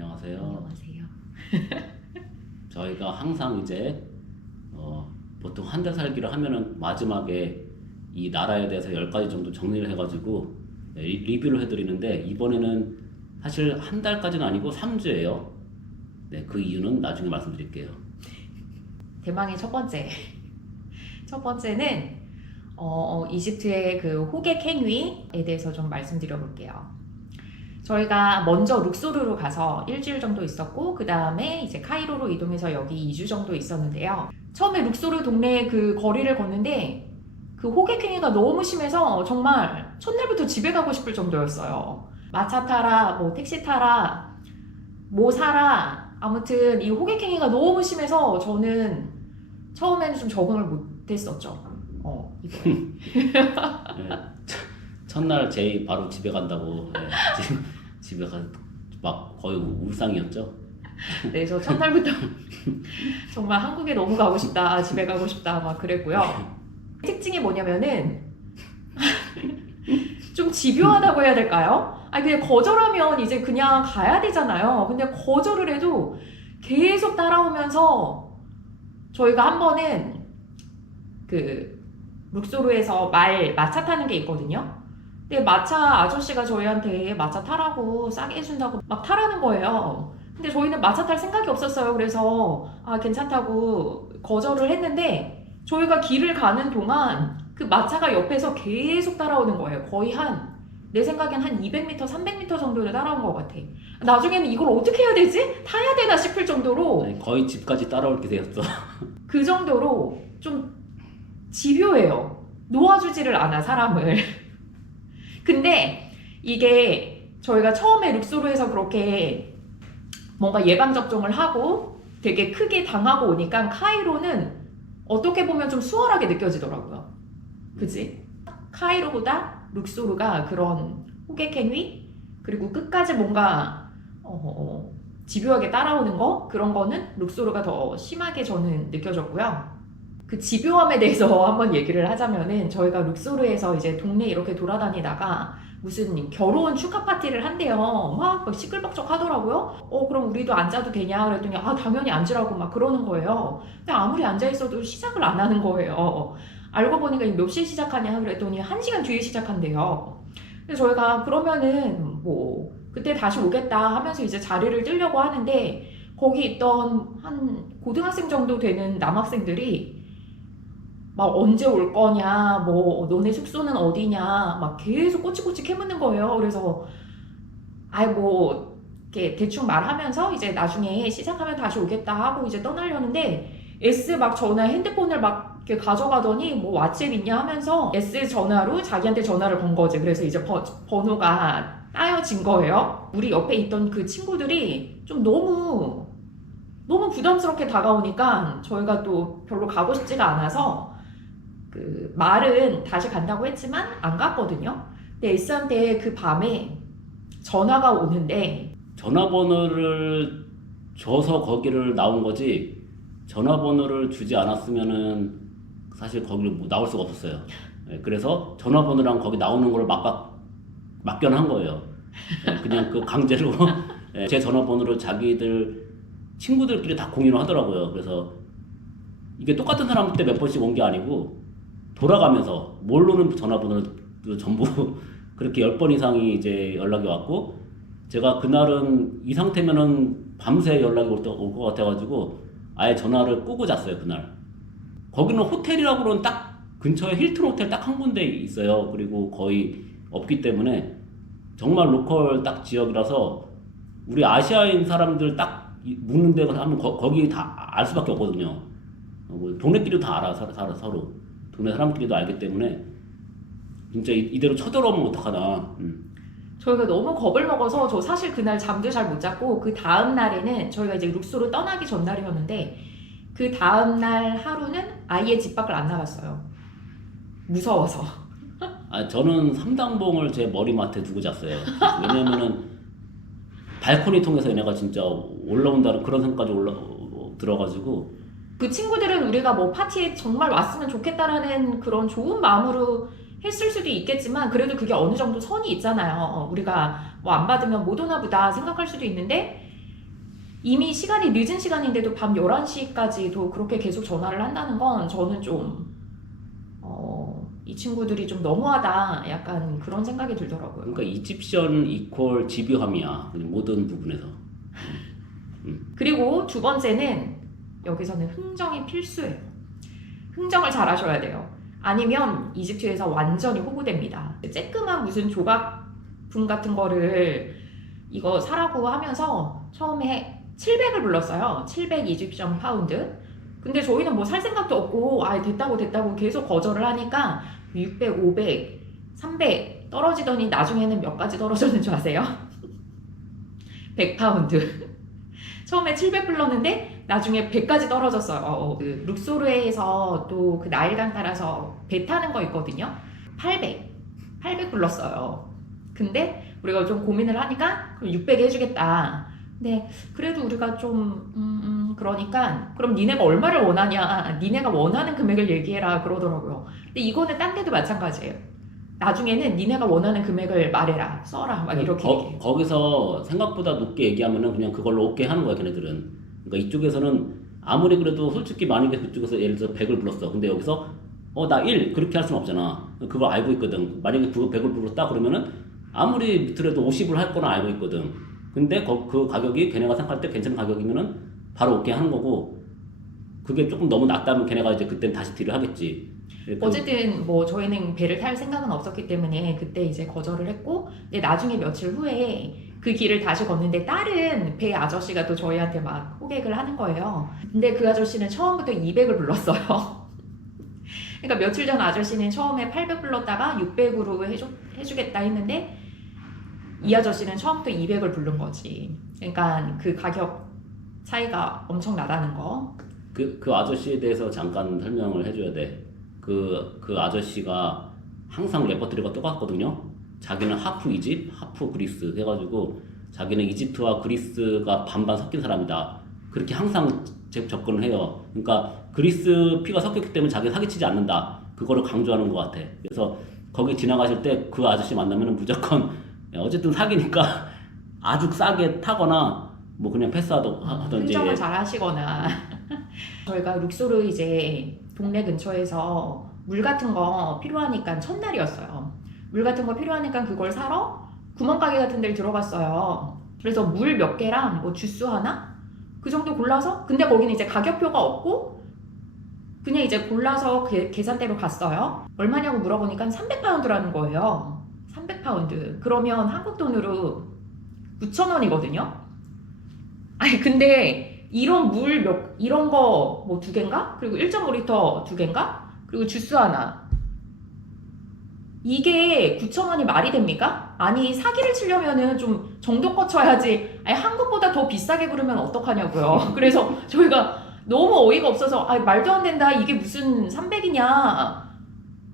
안녕하세요. 안녕하세요. 저희가 항상 이제 보통 한 달 살기를 하면은 마지막에 이 나라에 대해서 10가지 정도 정리를 해가지고 리뷰를 해드리는데, 이번에는 사실 한 달까지는 아니고 3주예요. 네, 그 이유는 나중에 말씀드릴게요. 대망의 첫 번째. 첫 번째는 이집트의 그 호객 행위에 대해서 좀 말씀드려 볼게요. 저희가 먼저 룩소르로 가서 일주일 정도 있었고, 그 다음에 이제 카이로로 이동해서 여기 2주 정도 있었는데요. 처음에 룩소르 동네 그 거리를 걷는데 그 호객 행위가 너무 심해서 정말 첫날부터 집에 가고 싶을 정도였어요. 마차 타라, 뭐 택시 타라, 뭐 사라, 아무튼 이 호객 행위가 너무 심해서 저는 처음에는 좀 적응을 못했었죠. 이번에. 네, 첫날 제이 바로 집에 간다고, 네, 지금 집에 막 거의 울상이었죠. 네, 저 첫날부터 정말 한국에 너무 가고 싶다, 집에 가고 싶다 막 그랬고요. 특징이 뭐냐면은 좀 집요하다고 해야 될까요? 아니 그냥 거절하면 이제 그냥 가야 되잖아요. 근데 거절을 해도 계속 따라오면서 저희가 한 번은 그 룩소르에서 마차 타는 게 있거든요. 근데 마차 아저씨가 저희한테 마차 타라고 싸게 해준다고 막 타라는 거예요. 근데 저희는 마차 탈 생각이 없었어요. 그래서 괜찮다고 거절을 했는데, 저희가 길을 가는 동안 그 마차가 옆에서 계속 따라오는 거예요. 거의 내 생각엔 한 200m, 300m 정도를 따라온 것 같아. 나중에는 이걸 어떻게 해야 되지? 타야 되나 싶을 정도로. 네, 거의 집까지 따라올 기세였어. 그 정도로 좀 집요해요. 놓아주지를 않아, 사람을. 근데 이게 저희가 처음에 룩소르에서 그렇게 뭔가 예방접종을 하고 되게 크게 당하고 오니까 카이로는 어떻게 보면 좀 수월하게 느껴지더라고요. 그치? 카이로보다 룩소르가 그런 호객행위, 그리고 끝까지 뭔가 집요하게 따라오는 거, 그런 거는 룩소르가 더 심하게 저는 느껴졌고요. 그 집요함에 대해서 한번 얘기를 하자면은, 저희가 룩소르에서 이제 동네 이렇게 돌아다니다가 무슨 결혼 축하 파티를 한대요. 막 시끌벅적 하더라고요. 그럼 우리도 앉아도 되냐 그랬더니 당연히 앉으라고 막 그러는 거예요. 근데 아무리 앉아 있어도 시작을 안 하는 거예요. 알고 보니까 몇 시에 시작하냐 그랬더니 1시간 뒤에 시작한대요. 그래서 저희가 그러면은 뭐 그때 다시 오겠다 하면서 이제 자리를 뜨려고 하는데, 거기 있던 한 고등학생 정도 되는 남학생들이 막 언제 올 거냐, 뭐 너네 숙소는 어디냐, 막 계속 꼬치꼬치 캐묻는 거예요. 그래서 뭐 이렇게 대충 말하면서 이제 나중에 시작하면 다시 오겠다 하고 이제 떠나려는데, S 막 핸드폰을 막 이렇게 가져가더니 뭐 왓츠앱 있냐 하면서 S 전화로 자기한테 전화를 건 거지. 그래서 이제 번호가 따여진 거예요. 우리 옆에 있던 그 친구들이 좀 너무 부담스럽게 다가오니까 저희가 또 별로 가고 싶지가 않아서 그 말은 다시 간다고 했지만 안 갔거든요. 근데 S한테 그 밤에 전화가 오는데, 전화번호를 줘서 거기를 나온 거지, 전화번호를 주지 않았으면은 사실 거기를 나올 수가 없었어요. 네, 그래서 전화번호랑 거기 나오는 걸 막견한 거예요. 네, 그냥 그 강제로 네, 제 전화번호를 자기들 친구들끼리 다 공유를 하더라고요. 그래서 이게 똑같은 사람한테 몇 번씩 온 게 아니고 돌아가면서 모르는 전화번호를 전부 그렇게 10번 이상이 이제 연락이 왔고, 제가 그날은 이 상태면은 밤새 연락이 올 것 같아가지고 아예 전화를 끄고 잤어요, 그날. 거기는 호텔이라고는 딱 근처에 힐튼 호텔 딱 한 군데 있어요. 그리고 거의 없기 때문에 정말 로컬 딱 지역이라서 우리 아시아인 사람들 딱 묵는 데 하면 거기 다 알 수밖에 없거든요. 동네끼리도 다 알아, 서로. 동네 사람끼리도 알기 때문에 진짜 이대로 쳐들어오면 어떡하나. 저희가 너무 겁을 먹어서 저 사실 그날 잠도 잘 못 잤고, 그 다음 날에는 저희가 이제 룩소로 떠나기 전날이었는데 그 다음 날 하루는 아예 집 밖을 안 나갔어요. 무서워서. 저는 삼당봉을 제 머리맡에 두고 잤어요. 왜냐면은 발코니 통해서 얘네가 진짜 올라온다는 그런 생각까지 들어가지고. 그 친구들은 우리가 뭐 파티에 정말 왔으면 좋겠다라는 그런 좋은 마음으로 했을 수도 있겠지만, 그래도 그게 어느 정도 선이 있잖아요. 우리가 뭐 안 받으면 못 오나 보다 생각할 수도 있는데, 이미 시간이 늦은 시간인데도 밤 11시까지도 그렇게 계속 전화를 한다는 건 저는 좀 이 친구들이 좀 너무하다 약간 그런 생각이 들더라고요. 그러니까 이집션 이퀄 집요함이야. 모든 부분에서. 그리고 두 번째는 여기서는 흥정이 필수예요. 흥정을 잘 하셔야 돼요. 아니면 이집트에서 완전히 호구됩니다. 쬐끄만 무슨 조각품 같은 거를 이거 사라고 하면서 처음에 700을 불렀어요. 700 이집션 파운드. 근데 저희는 뭐 살 생각도 없고 됐다고 계속 거절을 하니까 600, 500, 300 떨어지더니 나중에는 몇 가지 떨어졌는 줄 아세요? 100파운드. 처음에 700 불렀는데 나중에 100까지 떨어졌어요. 그 룩소르에서 또 그 나일강 따라서 배 타는 거 있거든요. 800 불렀어요. 근데 우리가 좀 고민을 하니까 그럼 600 해주겠다. 근데 그래도 우리가 좀 그러니까 그럼 니네가 얼마를 원하냐, 니네가 원하는 금액을 얘기해라 그러더라고요. 근데 이거는 딴 데도 마찬가지예요. 나중에는 니네가 원하는 금액을 말해라, 써라 막 이렇게 얘기해요. 거기서 생각보다 높게 얘기하면은 그냥 그걸로 오케이 하는 거야 걔네들은. 그러니까 이쪽에서는 아무리 그래도 솔직히 만약에 그쪽에서 예를 들어서 100을 불렀어. 근데 여기서 나 1 그렇게 할 수는 없잖아. 그걸 알고 있거든. 만약에 그거 100을 불렀다 그러면은 아무리 밑으로도 50을 할 거는 알고 있거든. 근데 그 가격이 걔네가 생각할 때 괜찮은 가격이면은 바로 오케이 하는 거고, 그게 조금 너무 낮다면 걔네가 이제 그땐 다시 딜을 하겠지. 어쨌든 뭐 저희는 배를 탈 생각은 없었기 때문에 그때 이제 거절을 했고, 근데 나중에 며칠 후에 그 길을 다시 걷는데 다른 배 아저씨가 또 저희한테 막 호객을 하는 거예요. 근데 그 아저씨는 처음부터 200을 불렀어요. 그러니까 며칠 전 아저씨는 처음에 800 불렀다가 600으로 해주겠다 했는데 이 아저씨는 처음부터 200을 부른 거지. 그러니까 그 가격 차이가 엄청 나다는 거. 그 아저씨에 대해서 잠깐 설명을 해줘야 돼. 그 아저씨가 항상 레퍼토리가 똑같거든요. 자기는 하프 이집, 하프 그리스 해가지고 자기는 이집트와 그리스가 반반 섞인 사람이다. 그렇게 항상 접근을 해요. 그러니까 그리스 피가 섞였기 때문에 자기 사기치지 않는다. 그거를 강조하는 것 같아. 그래서 거기 지나가실 때 그 아저씨 만나면 무조건 어쨌든 사기니까 아주 싸게 타거나 뭐 그냥 패스하던지. 흥정을 잘 하시거나. 저희가 룩소르 이제 동네 근처에서 물 같은 거 필요하니까 첫날이었어요. 물 같은 거 필요하니까 그걸 사러 구멍가게 같은 데를 들어갔어요. 그래서 물 몇 개랑 뭐 주스 하나? 그 정도 골라서, 근데 거기는 이제 가격표가 없고 그냥 이제 골라서 계산대로 갔어요. 얼마냐고 물어보니까 300파운드라는 거예요. 300파운드. 그러면 한국 돈으로 9,000원이거든요. 아니 근데 이런 이런 거 뭐 2개인가? 그리고 1.5리터 2개인가? 그리고 주스 하나. 이게 9,000원이 말이 됩니까? 아니 사기를 치려면은 좀 정도껏 쳐야지. 아니 한국보다 더 비싸게 부르면 어떡하냐고요. 그래서 저희가 너무 어이가 없어서 말도 안 된다. 이게 무슨 300이냐.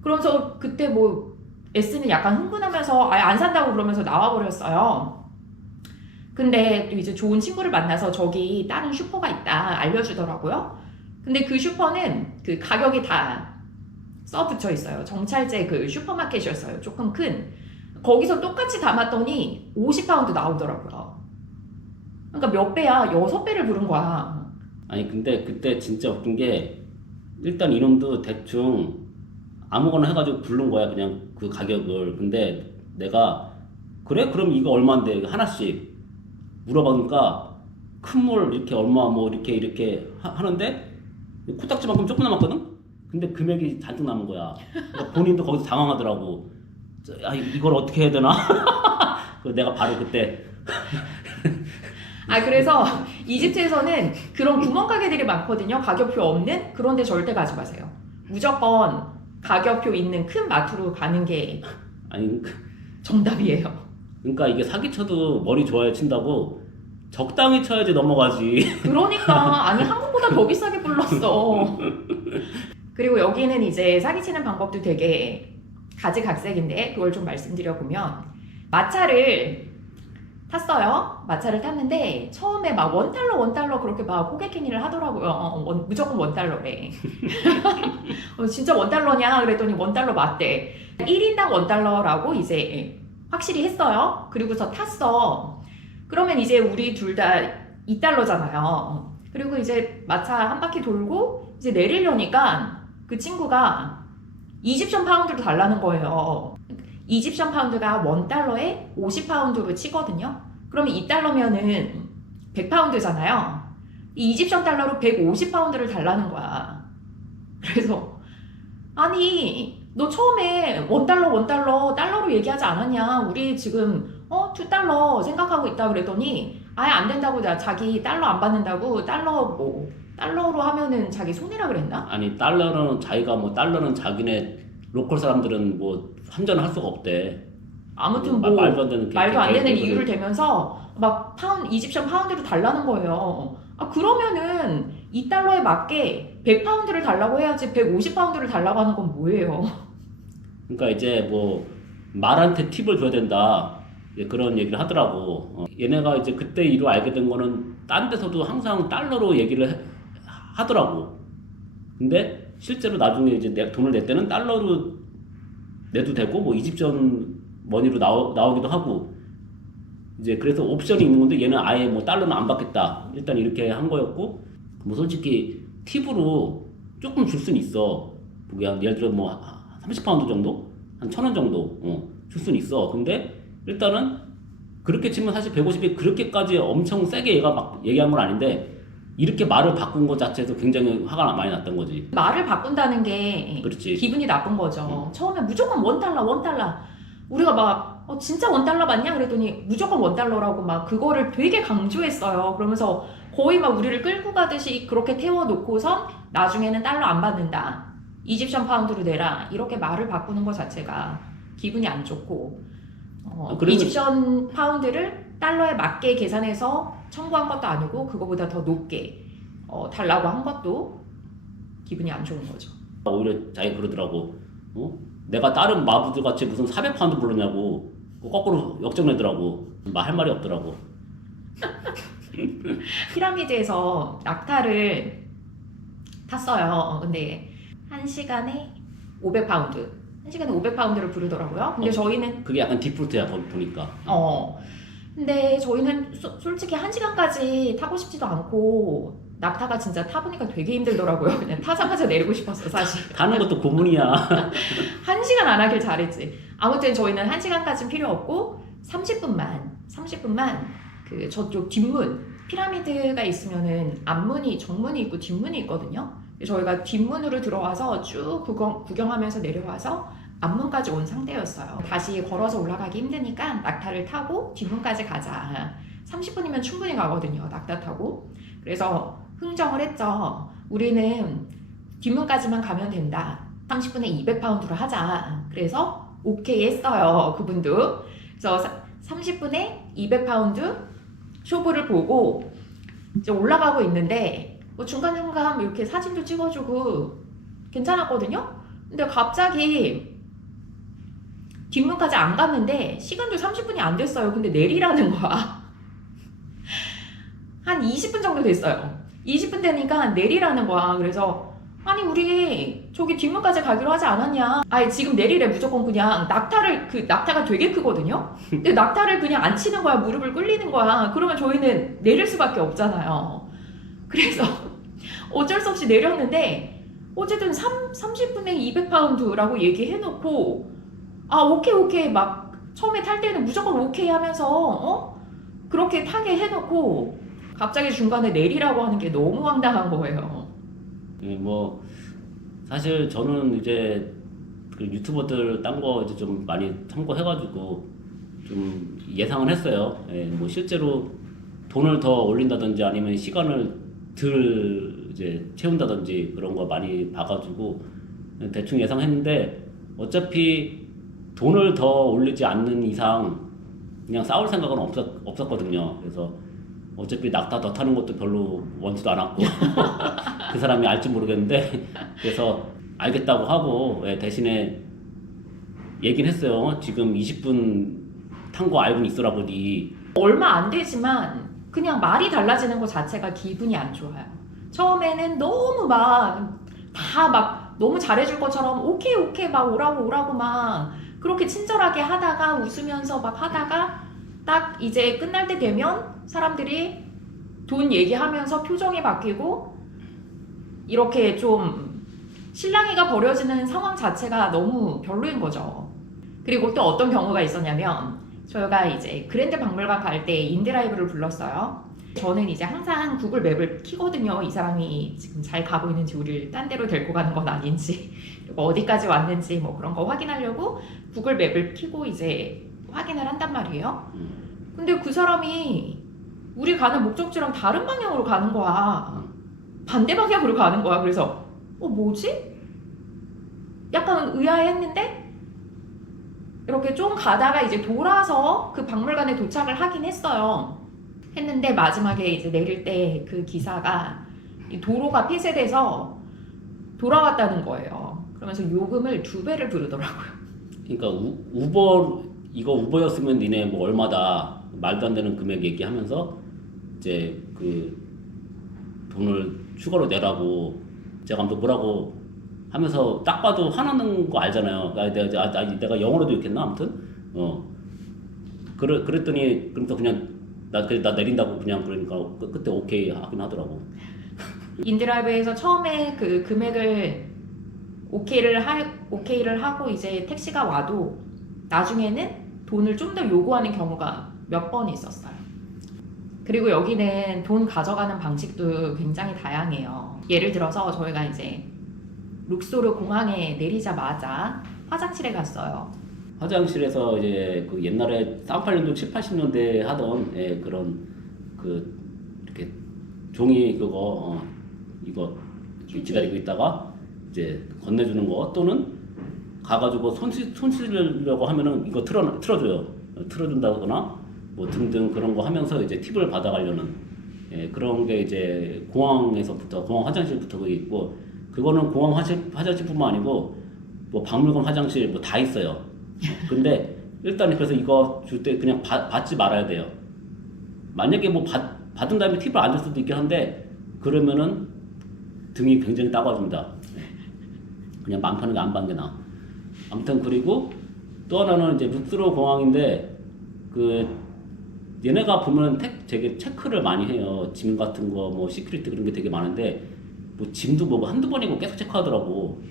그러면서 그때 뭐 S는 약간 흥분하면서 안 산다고 그러면서 나와버렸어요. 근데 또 이제 좋은 친구를 만나서 저기 다른 슈퍼가 있다 알려주더라고요. 근데 그 슈퍼는 그 가격이 다 써붙여 있어요. 정찰제 그 슈퍼마켓이었어요. 조금 큰. 거기서 똑같이 담았더니 50파운드 나오더라고요. 그러니까 몇 배야? 6배를 부른 거야. 아니 근데 그때 진짜 웃긴 게 일단 이놈도 대충 아무거나 해가지고 부른 거야 그냥 그 가격을. 근데 내가 그래? 그럼 이거 얼마인데? 하나씩 물어보니까 큰 물 이렇게 얼마 뭐 이렇게 하는데 코딱지만큼 조금 남았거든? 근데 금액이 잔뜩 남은 거야. 그러니까 본인도 거기서 당황하더라고. 이걸 어떻게 해야 되나? 그래서 내가 바로 그때 그래서 이집트에서는 그런 구멍가게들이 많거든요. 가격표 없는. 그런데 절대 가지 마세요. 무조건 가격표 있는 큰 마트로 가는 게 정답이에요. 그러니까 이게 사기쳐도 머리 좋아야 친다고 적당히 쳐야지 넘어가지. 그러니까 아니 한국보다 더 비싸게 불렀어. 그리고 여기는 이제 사기치는 방법도 되게 가지각색인데 그걸 좀 말씀드려보면 마차를 탔어요. 마차를 탔는데 처음에 막 $1 그렇게 막 호객행위를 하더라고요. 무조건 $1래. 진짜 $1냐? 그랬더니 $1 맞대. 1인당 $1라고 이제 확실히 했어요. 그리고서 탔어. 그러면 이제 우리 둘 다 2달러잖아요. 그리고 이제 마차 한 바퀴 돌고 이제 내리려니까 그 친구가 이집션 파운드로 달라는 거예요. 이집션 파운드가 1달러에 50파운드로 치거든요. 그러면 2달러면은 100파운드잖아요. 이 이집션 달러로 150파운드를 달라는 거야. 그래서 아니 너 처음에 1달러 달러로 얘기하지 않았냐. 우리 지금 2달러 생각하고 있다 그랬더니 아예 안 된다고. 자기 달러 안 받는다고. 달러로 하면은 자기 손해라 그랬나? 아니 달러는 자기가 뭐 달러는 자기네 로컬 사람들은 뭐 환전할 수가 없대. 아무튼 말도 안 되는 말도 안 되는 개소리를. 이유를 대면서 막 이집션 파운드로 달라는 거예요. 그러면은 2달러에 맞게 100파운드를 달라고 해야지 150파운드를 달라고 하는 건 뭐예요? 그러니까 이제 뭐 말한테 팁을 줘야 된다. 이제 그런 얘기를 하더라고. 얘네가 이제 그때 이루 알게 된 거는 딴 데서도 항상 달러로 얘기를 하더라고. 근데 실제로 나중에 이제 돈을 낼 때는 달러로 내도 되고 뭐 이집션 머니로 나오기도 하고 이제 그래서 옵션이 있는 건데 얘는 아예 뭐 달러는 안 받겠다. 일단 이렇게 한 거였고 뭐 솔직히 팁으로 조금 줄 수는 있어. 그게 예를 들어 뭐 30파운드 정도? 한 1,000원 정도 줄 수는 있어. 근데 일단은 그렇게 치면 사실 150이 그렇게까지 엄청 세게 얘가 막 얘기한 건 아닌데 이렇게 말을 바꾼 것 자체에서 굉장히 화가 많이 났던 거지. 말을 바꾼다는 게 그렇지. 기분이 나쁜 거죠. 처음에 무조건 1달러. 우리가 막 진짜 1달러 맞냐? 그랬더니 무조건 1달러라고 막 그거를 되게 강조했어요. 그러면서 거의 막 우리를 끌고 가듯이 그렇게 태워놓고선 나중에는 달러 안 받는다. 이집션 파운드로 내라. 이렇게 말을 바꾸는 것 자체가 기분이 안 좋고 이집션 파운드를 달러에 맞게 계산해서 청구한 것도 아니고 그거보다 더 높게 달라고 한 것도 기분이 안 좋은 거죠. 오히려 자기 그러더라고. 내가 다른 마부들 같이 무슨 400파운드 불렀냐고. 거꾸로 역정내더라고. 할 말이 없더라고. 피라미드에서 낙타를 탔어요. 근데 1시간에 500파운드. 1시간에 500파운드를 부르더라고요. 근데 저희는 그게 약간 디폴트야 보니까. 근데 저희는 솔직히 1시간까지 타고 싶지도 않고 낙타가 진짜 타보니까 되게 힘들더라고요. 그냥 타자마자 내리고 싶었어 사실. 타는 것도 고문이야. 1시간 안 하길 잘했지. 아무튼 저희는 1시간까지는 필요 없고 30분만 그 저쪽 뒷문 피라미드가 있으면은 앞문이 정문이 있고 뒷문이 있거든요. 저희가 뒷문으로 들어와서 쭉 구경하면서 내려와서 앞문까지 온 상태였어요. 다시 걸어서 올라가기 힘드니까 낙타를 타고 뒷문까지 가자. 30분이면 충분히 가거든요. 낙타 타고. 그래서 흥정을 했죠. 우리는 뒷문까지만 가면 된다. 30분에 200파운드로 하자. 그래서 오케이 했어요. 그분도. 그래서 30분에 200파운드 쇼부를 보고 이제 올라가고 있는데 뭐 중간중간 이렇게 사진도 찍어주고 괜찮았거든요. 근데 갑자기 뒷문까지 안 갔는데 시간도 30분이 안 됐어요. 근데 내리라는 거야. 한 20분 정도 됐어요. 20분 되니까 내리라는 거야. 그래서 아니 우리 저기 뒷문까지 가기로 하지 않았냐. 아니 지금 내리래. 무조건 그냥 낙타가 되게 크거든요. 근데 낙타를 그냥 안 치는 거야. 무릎을 꿇리는 거야. 그러면 저희는 내릴 수밖에 없잖아요. 그래서 어쩔 수 없이 내렸는데 어쨌든 30분에 200파운드라고 얘기해놓고 오케이 막 처음에 탈 때는 무조건 오케이 하면서 그렇게 타게 해놓고 갑자기 중간에 내리라고 하는 게 너무 황당한 거예요. 뭐 사실 저는 이제 그 유튜버들 딴 거 이제 좀 많이 참고해가지고 좀 예상은 했어요. 뭐 실제로 돈을 더 올린다든지 아니면 시간을 덜 이제 채운다든지 그런 거 많이 봐가지고 대충 예상했는데 어차피 돈을 더 올리지 않는 이상 그냥 싸울 생각은 없었거든요. 그래서 어차피 낙타 더 타는 것도 별로 원치도 않았고 그 사람이 알지 모르겠는데 그래서 알겠다고 하고 대신에 얘기는 했어요. 지금 20분 탄 거 알고는 있으라고 니. 얼마 안 되지만 그냥 말이 달라지는 것 자체가 기분이 안 좋아요. 처음에는 너무 다 너무 잘해줄 것처럼 오케이 막 오라고 막 그렇게 친절하게 하다가 웃으면서 막 하다가 딱 이제 끝날 때 되면 사람들이 돈 얘기하면서 표정이 바뀌고 이렇게 좀 실랑이가 벌어지는 상황 자체가 너무 별로인 거죠. 그리고 또 어떤 경우가 있었냐면 저희가 이제 그랜드 박물관 갈 때 인드라이브를 불렀어요. 저는 이제 항상 구글 맵을 키거든요. 이 사람이 지금 잘 가고 있는지 우리를 딴 데로 데리고 가는 건 아닌지 그리고 어디까지 왔는지 뭐 그런 거 확인하려고 구글 맵을 키고 이제 확인을 한단 말이에요. 근데 그 사람이 우리 가는 목적지랑 다른 방향으로 가는 거야. 반대 방향으로 가는 거야. 그래서 뭐지? 약간 의아해했는데 이렇게 좀 가다가 이제 돌아서 그 박물관에 도착을 하긴 했어요. 했는데 마지막에 이제 내릴 때 그 기사가 이 도로가 폐쇄돼서 돌아왔다는 거예요. 그러면서 요금을 2배를 부르더라고요. 그러니까 우버 이거 우버였으면 니네 뭐 얼마다 말도 안 되는 금액 얘기하면서 이제 그 돈을 추가로 내라고 제가 아무튼 뭐라고 하면서 딱 봐도 화나는 거 알잖아요. 내가 영어로도 욕했나 아무튼 그랬더니 그러면서 그냥 나 내린다고 그냥 그러니까 그때 오케이 하긴 하더라고. 인드라이브에서 처음에 그 금액을 오케이를 하고 이제 택시가 와도 나중에는 돈을 좀 더 요구하는 경우가 몇 번 있었어요. 그리고 여기는 돈 가져가는 방식도 굉장히 다양해요. 예를 들어서 저희가 이제 룩소르 공항에 내리자마자 화장실에 갔어요. 화장실에서 이제 그 옛날에 38년도 7, 80년대 하던 그런 그 이렇게 종이 그거 이거 기다리고 있다가 이제 건네주는 거 또는 가가지고 손 씻으려고 하면은 이거 틀어줘요. 틀어준다거나 뭐 등등 그런 거 하면서 이제 팁을 받아가려는 그런 게 이제 공항 화장실부터 그게 있고 그거는 공항 화장실뿐만 아니고 뭐 박물관 화장실 뭐 다 있어요. 근데 일단 그래서 이거 줄 때 그냥 받지 말아야 돼요. 만약에 뭐 받은 다음에 팁을 안 줄 수도 있긴 한데 그러면은 등이 굉장히 따가워집니다. 그냥 마음 편하게 안 받는 게 나아. 아무튼 그리고 또 하나는 이제 룩스로 공항인데 그 얘네가 보면 되게 체크를 많이 해요. 짐 같은 거 뭐 시큐리티 그런 게 되게 많은데 뭐 짐도 뭐 한두 번이고 계속 체크하더라고.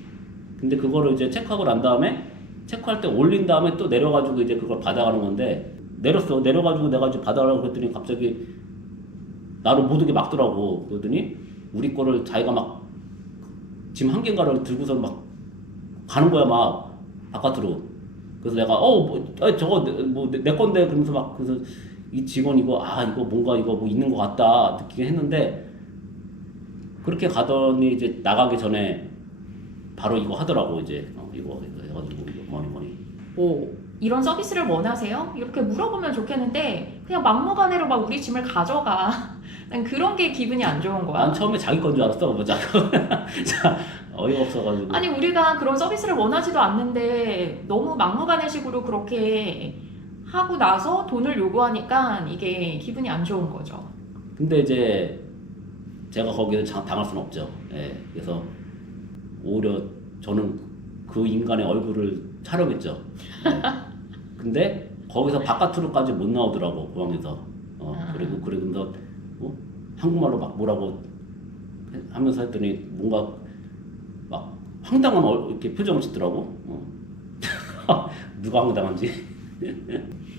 근데 그거를 이제 체크하고 난 다음에 체크할 때 올린 다음에 또 내려가지고 이제 그걸 받아가는 건데 내려가지고 내가 이제 받아가려고 그랬더니 갑자기 나를 못 오게 막더라고. 그러더니 우리 거를 자기가 막 짐 한 개인가를 들고서 막 가는 거야 막 바깥으로. 그래서 내가 저거 뭐 내 건데 그러면서 막 그래서 이 직원 이거 뭔가 이거 뭐 있는 것 같다 느끼긴 했는데 그렇게 가더니 이제 나가기 전에 바로 이거 하더라고. 이제 이거 해가지고 이거 뭐니 이런 서비스를 원하세요? 이렇게 물어보면 좋겠는데 그냥 막무가내로 막 우리 짐을 가져가. 난 그런 게 기분이 안 좋은 거야. 난 처음에 자기 건 줄 알았어. 뭐 자꾸 어이가 없어가지고. 아니 우리가 그런 서비스를 원하지도 않는데 너무 막무가내식으로 그렇게 하고 나서 돈을 요구하니까 이게 기분이 안 좋은 거죠. 근데 이제 제가 거기서 당할 수는 없죠. 그래서 오히려 저는 그 인간의 얼굴을 촬영했죠. 근데 거기서 바깥으로까지 못 나오더라고 공항에서. 그러면서 한국말로 막 뭐라고 하면서 했더니 뭔가 막 황당한 이렇게 표정을 짓더라고. 누가 황당한지.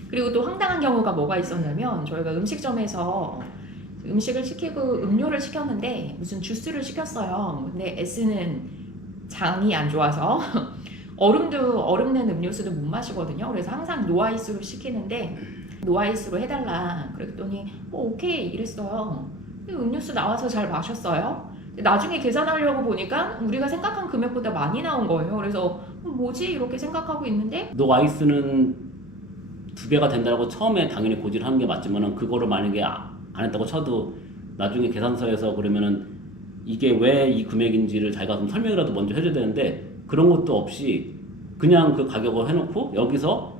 그리고 또 황당한 경우가 뭐가 있었냐면 저희가 음식점에서 음식을 시키고 음료를 시켰는데 무슨 주스를 시켰어요. 근데 S는 장이 안 좋아서 얼음 낸 음료수도 못 마시거든요. 그래서 항상 노아이스로 시키는데 노아이스로 해달라 그랬더니 오케이 이랬어요. 근데 음료수 나와서 잘 마셨어요. 나중에 계산하려고 보니까 우리가 생각한 금액보다 많이 나온 거예요. 그래서 뭐지 이렇게 생각하고 있는데 노아이스는 2배가 된다고 처음에 당연히 고지를 하는 게 맞지만은 그거를 만약에 안 했다고 쳐도 나중에 계산서에서 그러면은 이게 왜 이 금액인지를 자기가 좀 설명이라도 먼저 해줘야 되는데 그런 것도 없이 그냥 그 가격을 해놓고 여기서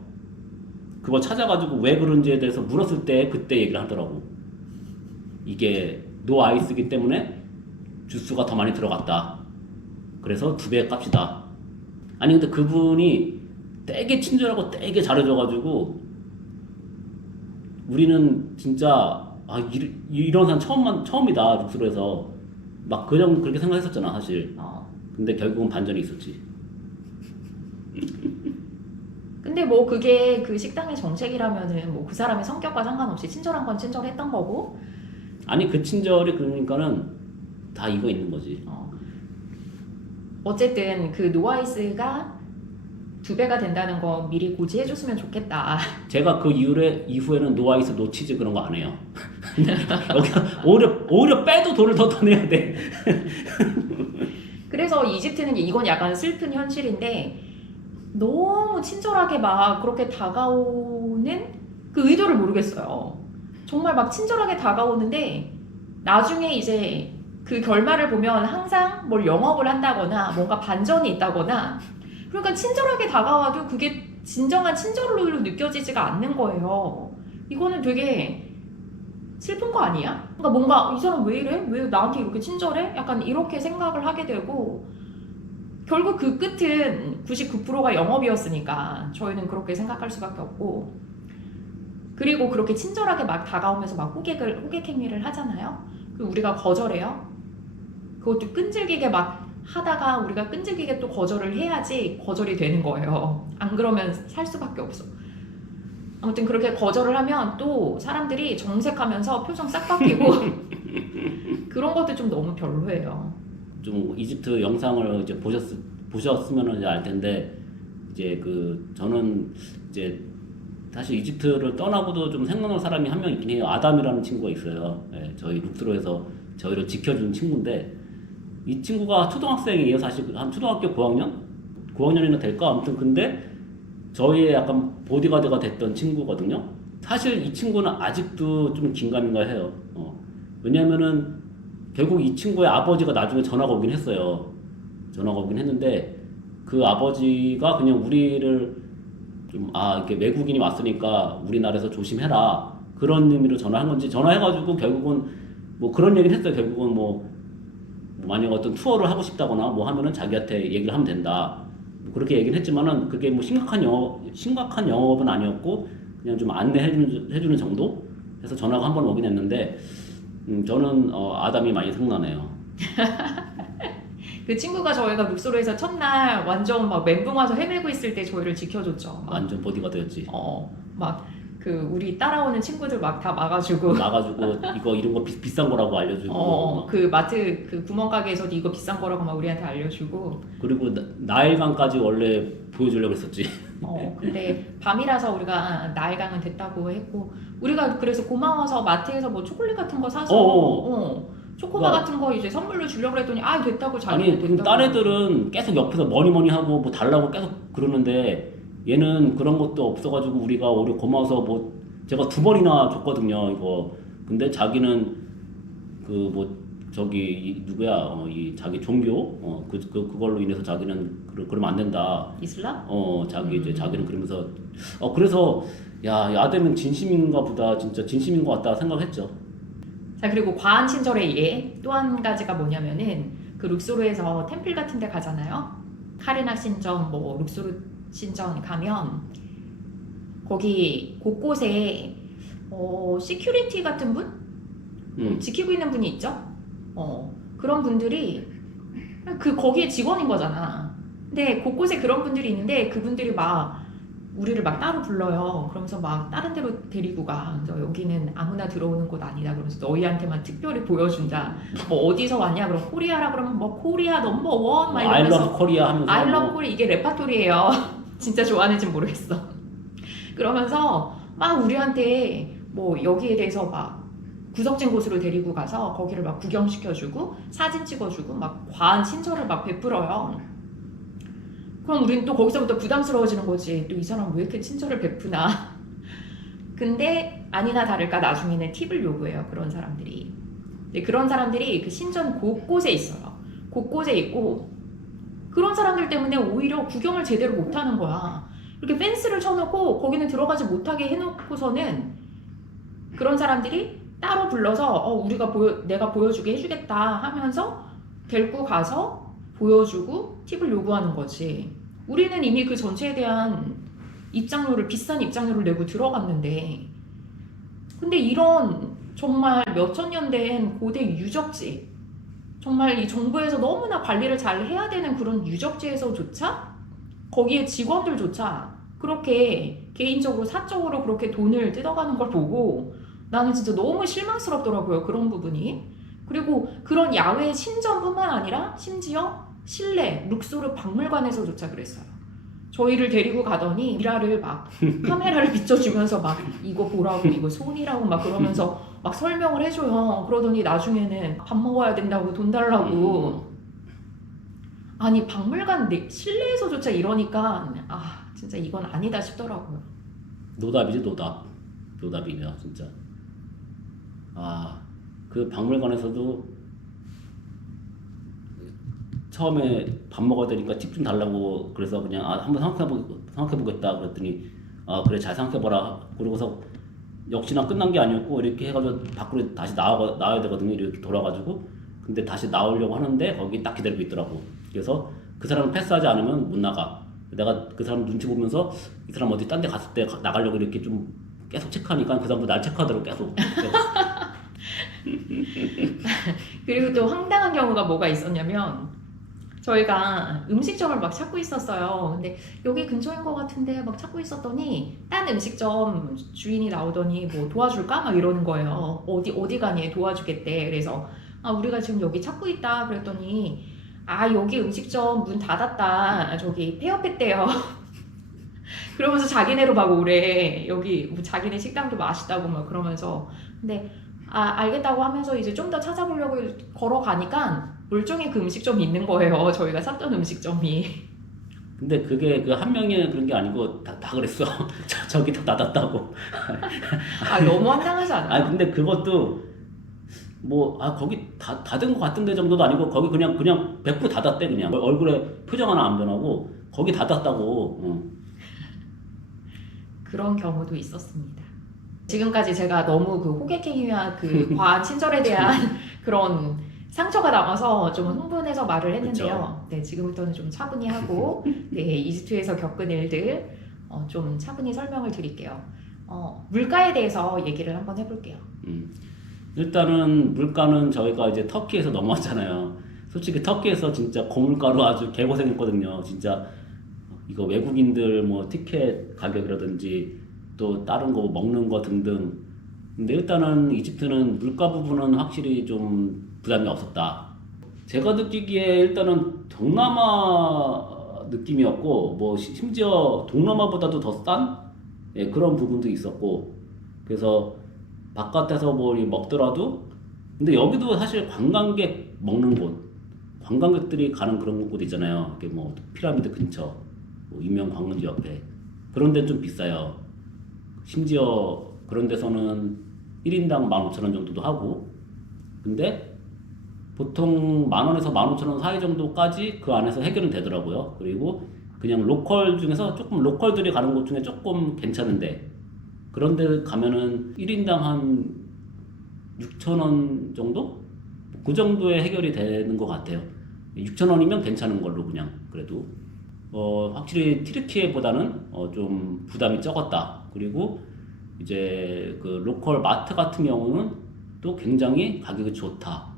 그걸 찾아가지고 왜 그런지에 대해서 물었을 때 그때 얘기를 하더라고. 이게 노아이스기 때문에 주스가 더 많이 들어갔다. 그래서 2배 값이다. 아니 근데 그분이 되게 친절하고 되게 잘해줘가지고 우리는 진짜 이런 사람 처음이다 룩소로에서 막 그렇게 생각했었잖아 사실. 근데 결국은 반전이 있었지. 근데 뭐 그게 그 식당의 정책이라면은 뭐 그 사람의 성격과 상관없이 친절한 건 친절했던 거고. 아니 그 친절이 그러니까는 다 이거 있는 거지. 어쨌든 그 노아이스가 2배가 된다는 거 미리 고지해줬으면 좋겠다. 제가 그 이후에는 노아이스 노치즈 그런 거 안 해요. 여기 오히려 빼도 돈을 더 내야 돼. 그래서 이집트는 이건 약간 슬픈 현실인데 너무 친절하게 막 그렇게 다가오는 그 의도를 모르겠어요. 정말 막 친절하게 다가오는데 나중에 이제 그 결말을 보면 항상 뭘 영업을 한다거나 뭔가 반전이 있다거나, 그러니까 친절하게 다가와도 그게 진정한 친절로 느껴지지가 않는 거예요. 이거는 되게 슬픈 거 아니야? 그러니까 뭔가 이 사람 왜 이래? 왜 나한테 이렇게 친절해? 약간 이렇게 생각을 하게 되고, 결국 그 끝은 99%가 영업이었으니까 저희는 그렇게 생각할 수밖에 없고, 그리고 그렇게 친절하게 막 다가오면서 막 호객 행위를 하잖아요. 그리고 우리가 거절해요. 그것도 끈질기게 막 하다가 우리가 끈질기게 또 거절을 해야지 거절이 되는 거예요. 안 그러면 살 수밖에 없어. 아무튼 그렇게 거절을 하면 또 사람들이 정색하면서 표정 싹 바뀌고 그런 것도 좀 너무 별로예요. 좀 이집트 영상을 이제 보셨으면 이제 알 텐데, 이제 저는 이제 사실 이집트를 떠나고도 좀 생각나는 사람이 한 명 있긴 해요. 아담이라는 친구가 있어요. 예, 저희 룩스로에서 저희를 지켜준 친구인데, 이 친구가 초등학생이에요. 사실 한 초등학교 9학년이나 될까? 아무튼 근데 저희의 약간 보디가드가 됐던 친구거든요. 사실 이 친구는 아직도 좀 긴가민가 해요. 왜냐면은 결국 이 친구의 아버지가 나중에 전화가 오긴 했어요. 전화가 오긴 했는데 그 아버지가 그냥 우리를 좀 이렇게 외국인이 왔으니까 우리나라에서 조심해라 그런 의미로 전화한 건지, 전화해가지고 결국은 뭐 그런 얘기를 했어요. 결국은 뭐 만약 어떤 투어를 하고 싶다거나 뭐 하면은 자기한테 얘기를 하면 된다. 뭐 그렇게 얘기를 했지만은 그게 뭐 심각한 영업은 아니었고 그냥 좀 안내해주는 정도? 해서 전화가 한 번 오긴 했는데, 저는 아담이 많이 생각나네요. 그 친구가 저희가 룩소로에서 첫날 완전 막 멘붕 와서 헤매고 있을 때 저희를 지켜줬죠. 완전 보디가드였지. 막 그 우리 따라오는 친구들 막 다 막아주고 이거 이런 거 비싼 거라고 알려주고. 그 마트 그 구멍가게에서도 이거 비싼 거라고 막 우리한테 알려주고. 그리고 나일강까지 원래 보여주려고 했었지. 근데 밤이라서 우리가 나일강은 됐다고 했고, 우리가 그래서 고마워서 마트에서 뭐 초콜릿 같은 거 사서 초코바 같은 거 이제 선물로 주려고 했더니 됐다고 자기는 아니 됐다고. 딴 애들은 계속 옆에서 머니머니 하고 뭐 달라고 계속 그러는데 얘는 그런 것도 없어가지고 우리가 오히려 고마워서 뭐 제가 2번이나 줬거든요 이거. 근데 자기는 그 뭐 저기 누구야 이 자기 종교 그걸로 인해서 자기는 그러면 안 된다. 이슬람? 자기 이제 자기는 그러면서 그래서 야 아담은 진심인가 보다, 진짜 진심인 것 같다 생각했죠. 자, 그리고 과한 친절의 예 또 한 가지가 뭐냐면은 그 룩소르에서 템플 같은 데 가잖아요. 카르나 신전 뭐 룩소르 신전 가면 거기 곳곳에 시큐리티 같은 분? 지키고 있는 분이 있죠? 그런 분들이 거기에 직원인 거잖아. 근데 곳곳에 그런 분들이 있는데 그분들이 막 우리를 막 따로 불러요. 그러면서 막 다른 데로 데리고 가. 그래서 여기는 아무나 들어오는 곳 아니다. 그러면서 너희한테만 특별히 보여준다. 뭐 어디서 왔냐? 그럼 코리아라 그러면 뭐 코리아 넘버 1 막 I 이러면서 love Korea 하면서 I love Korea 이게 레파토리예요. 진짜 좋아하는지 모르겠어. 그러면서 막 우리한테 뭐 여기에 대해서 막 구석진 곳으로 데리고 가서 거기를 막 구경시켜주고 사진 찍어주고 막 과한 친절을 막 베풀어요. 그럼 우리는 또 거기서부터 부담스러워지는 거지. 또 이 사람 왜 이렇게 친절을 베푸나. 근데 아니나 다를까 나중에는 팁을 요구해요. 그런 사람들이. 근데 그런 사람들이 그 신전 곳곳에 있어요. 곳곳에 있고 그런 사람들 때문에 오히려 구경을 제대로 못하는 거야. 이렇게 펜스를 쳐놓고 거기는 들어가지 못하게 해놓고서는 그런 사람들이 따로 불러서 내가 보여주게 해주겠다 하면서 데리고 가서 보여주고 팁을 요구하는 거지. 우리는 이미 그 전체에 대한 비싼 입장료를 내고 들어갔는데, 근데 이런 정말 몇천 년 된 고대 유적지, 정말 이 정부에서 너무나 관리를 잘 해야 되는 그런 유적지에서조차 거기에 직원들조차 그렇게 개인적으로 사적으로 그렇게 돈을 뜯어가는 걸 보고 나는 진짜 너무 실망스럽더라고요. 그런 부분이. 그리고 그런 야외 신전뿐만 아니라 심지어 실내 룩소르 박물관에서조차 그랬어요. 저희를 데리고 가더니 미라를 막 카메라를 비춰주면서 막 이거 보라고 이거 손이라고 막 그러면서 막 설명을 해줘요. 그러더니 나중에는 밥 먹어야 된다고 돈 달라고. 아니 박물관 실내에서조차 이러니까 아 진짜 이건 아니다 싶더라고요. 노답이지 노답. 노답이냐 진짜. 아 그 박물관에서도 처음에 밥 먹어야 되니까 팁 좀 달라고 그래서 그냥 아 한번 생각해보겠다 그랬더니 아 그래 잘 생각해봐라 그러고서 역시나 끝난 게 아니었고 이렇게 해가지고 밖으로 다시 나와야 되거든요. 이렇게 돌아가지고 근데 다시 나오려고 하는데 거기 딱 기다리고 있더라고. 그래서 그 사람을 패스하지 않으면 못 나가. 내가 그 사람 눈치 보면서 이 사람 어디 딴 데 갔을 때 나가려고 이렇게 좀 계속 체크하니까 그 사람도 날 체크하더라고 계속. 그리고 또 황당한 경우가 뭐가 있었냐면 저희가 음식점을 막 찾고 있었어요. 근데 여기 근처인 것 같은데 막 찾고 있었더니 딴 음식점 주인이 나오더니 뭐 도와줄까? 막 이러는 거예요. 어디 가니 도와주겠대. 그래서 아 우리가 지금 여기 찾고 있다 그랬더니 아 여기 음식점 문 닫았다. 저기 폐업했대요. 그러면서 자기네로 막 오래. 여기 뭐 자기네 식당도 맛있다고 막 그러면서 근데 아 알겠다고 하면서 이제 좀 더 찾아보려고 걸어가니까 멀쩡히 그 음식점이 있는 거예요. 저희가 샀던 음식점이. 근데 그게 그 한 명이 그런 게 아니고 다 그랬어. 저기 다 닫았다고. 아 너무 황당하지 않아요? 아 근데 그것도 뭐 아 거기 닫은 것 같은데 정도도 아니고 거기 그냥 100% 닫았대 그냥. 얼굴에 표정 하나 안 변하고 거기 닫았다고. 그런 경우도 있었습니다. 지금까지 제가 너무 그 호객행위와 그 과한 친절에 대한 그런 상처가 남아서 좀 흥분해서 말을 했는데요. 네, 지금부터는 좀 차분히 하고 네, 이집트에서 겪은 일들 좀 차분히 설명을 드릴게요. 물가에 대해서 얘기를 한번 해볼게요. 일단은 물가는 저희가 이제 터키에서 넘어왔잖아요. 솔직히 터키에서 진짜 고물가로 아주 개고생했거든요. 진짜 이거 외국인들 뭐 티켓 가격이라든지 또 다른 거 먹는 거 등등. 근데 일단은 이집트는 물가 부분은 확실히 좀 부담이 없었다. 제가 느끼기에 일단은 동남아 느낌이었고 뭐 심지어 동남아보다도 더 싼 그런 부분도 있었고 그래서 바깥에서 뭐 먹더라도 근데 여기도 사실 관광객 먹는 곳 관광객들이 가는 그런 곳 있잖아요. 이렇게 뭐 피라미드 근처 뭐 유명 관광지 옆에 그런 데는 좀 비싸요. 심지어 그런 데서는 1인당 15,000원 정도도 하고 근데 보통 10,000원에서 15,000원 사이 정도까지 그 안에서 해결은 되더라고요. 그리고 그냥 로컬 중에서 조금 로컬들이 가는 곳 중에 조금 괜찮은데 그런 데 가면은 1인당 한 6,000원 정도? 그 정도에 해결이 되는 것 같아요. 6,000원이면 괜찮은 걸로 그냥 그래도 확실히 튀르키예보다는 좀 부담이 적었다. 그리고 이제 그 로컬 마트 같은 경우는 또 굉장히 가격이 좋다.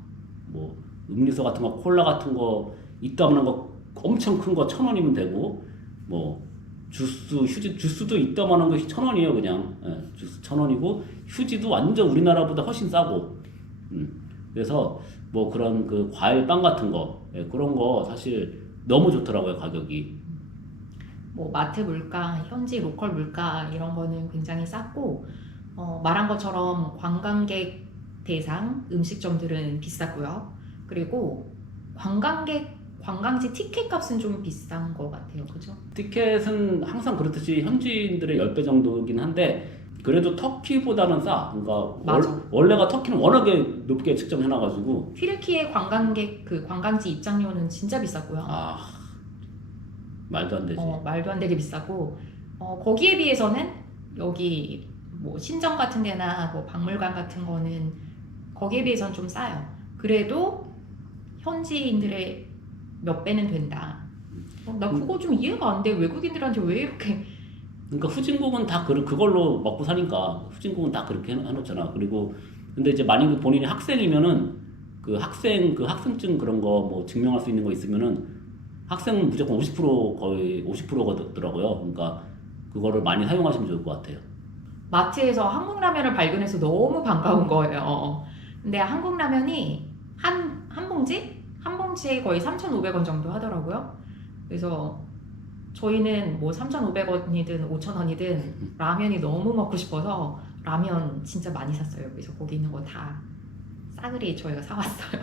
뭐 음료수 같은 거 콜라 같은 거 있다는 거 엄청 큰 거 1,000원이면 되고 뭐 주스도 있다마는 거 1,000원이에요 그냥. 주스 1,000원이고 휴지도 완전 우리나라보다 훨씬 싸고. 그래서 뭐 그런 그 과일 빵 같은 거 그런 거 사실 너무 좋더라고요 가격이. 뭐 마트 물가, 현지 로컬 물가 이런 거는 굉장히 쌌고 말한 것처럼 관광객 대상 음식점들은 비쌌고요. 그리고 관광지 티켓 값은 좀 비싼 것 같아요. 그죠? 티켓은 항상 그렇듯이 현지인들의 10배 정도긴 한데 그래도 터키보다는 싸. 그러니까 맞아. 원래가 터키는 워낙에 높게 측정해놔가지고 튀르키예 관광객 그 관광지 입장료는 진짜 비쌌고요. 아 말도 안 되지. 말도 안 되게 비싸고 거기에 비해서는 여기 뭐 신전 같은 데나 뭐 박물관 같은 거는 거기에 비해서는 좀 싸요. 그래도 현지인들의 몇 배는 된다. 나 그거 좀 이해가 안 돼. 외국인들한테 왜 이렇게 그러니까 후진국은 다 그걸로 먹고 사니까 후진국은 다 그렇게 해놓잖아. 그리고 근데 이제 만약에 본인이 학생이면은 그 학생증 그런 거 뭐 증명할 수 있는 거 있으면은 학생은 무조건 50% 거의 50%가 더라고요. 그러니까 그거를 많이 사용하시면 좋을 것 같아요. 마트에서 한국 라면을 발견해서 너무 반가운 거예요. 근데 한국 라면이 한 봉지? 한 봉지에 거의 3,500원 정도 하더라고요. 그래서 저희는 뭐 3,500원이든 5,000원이든 라면이 너무 먹고 싶어서 라면 진짜 많이 샀어요. 그래서 거기 있는 거 다 싸그리 저희가 사왔어요.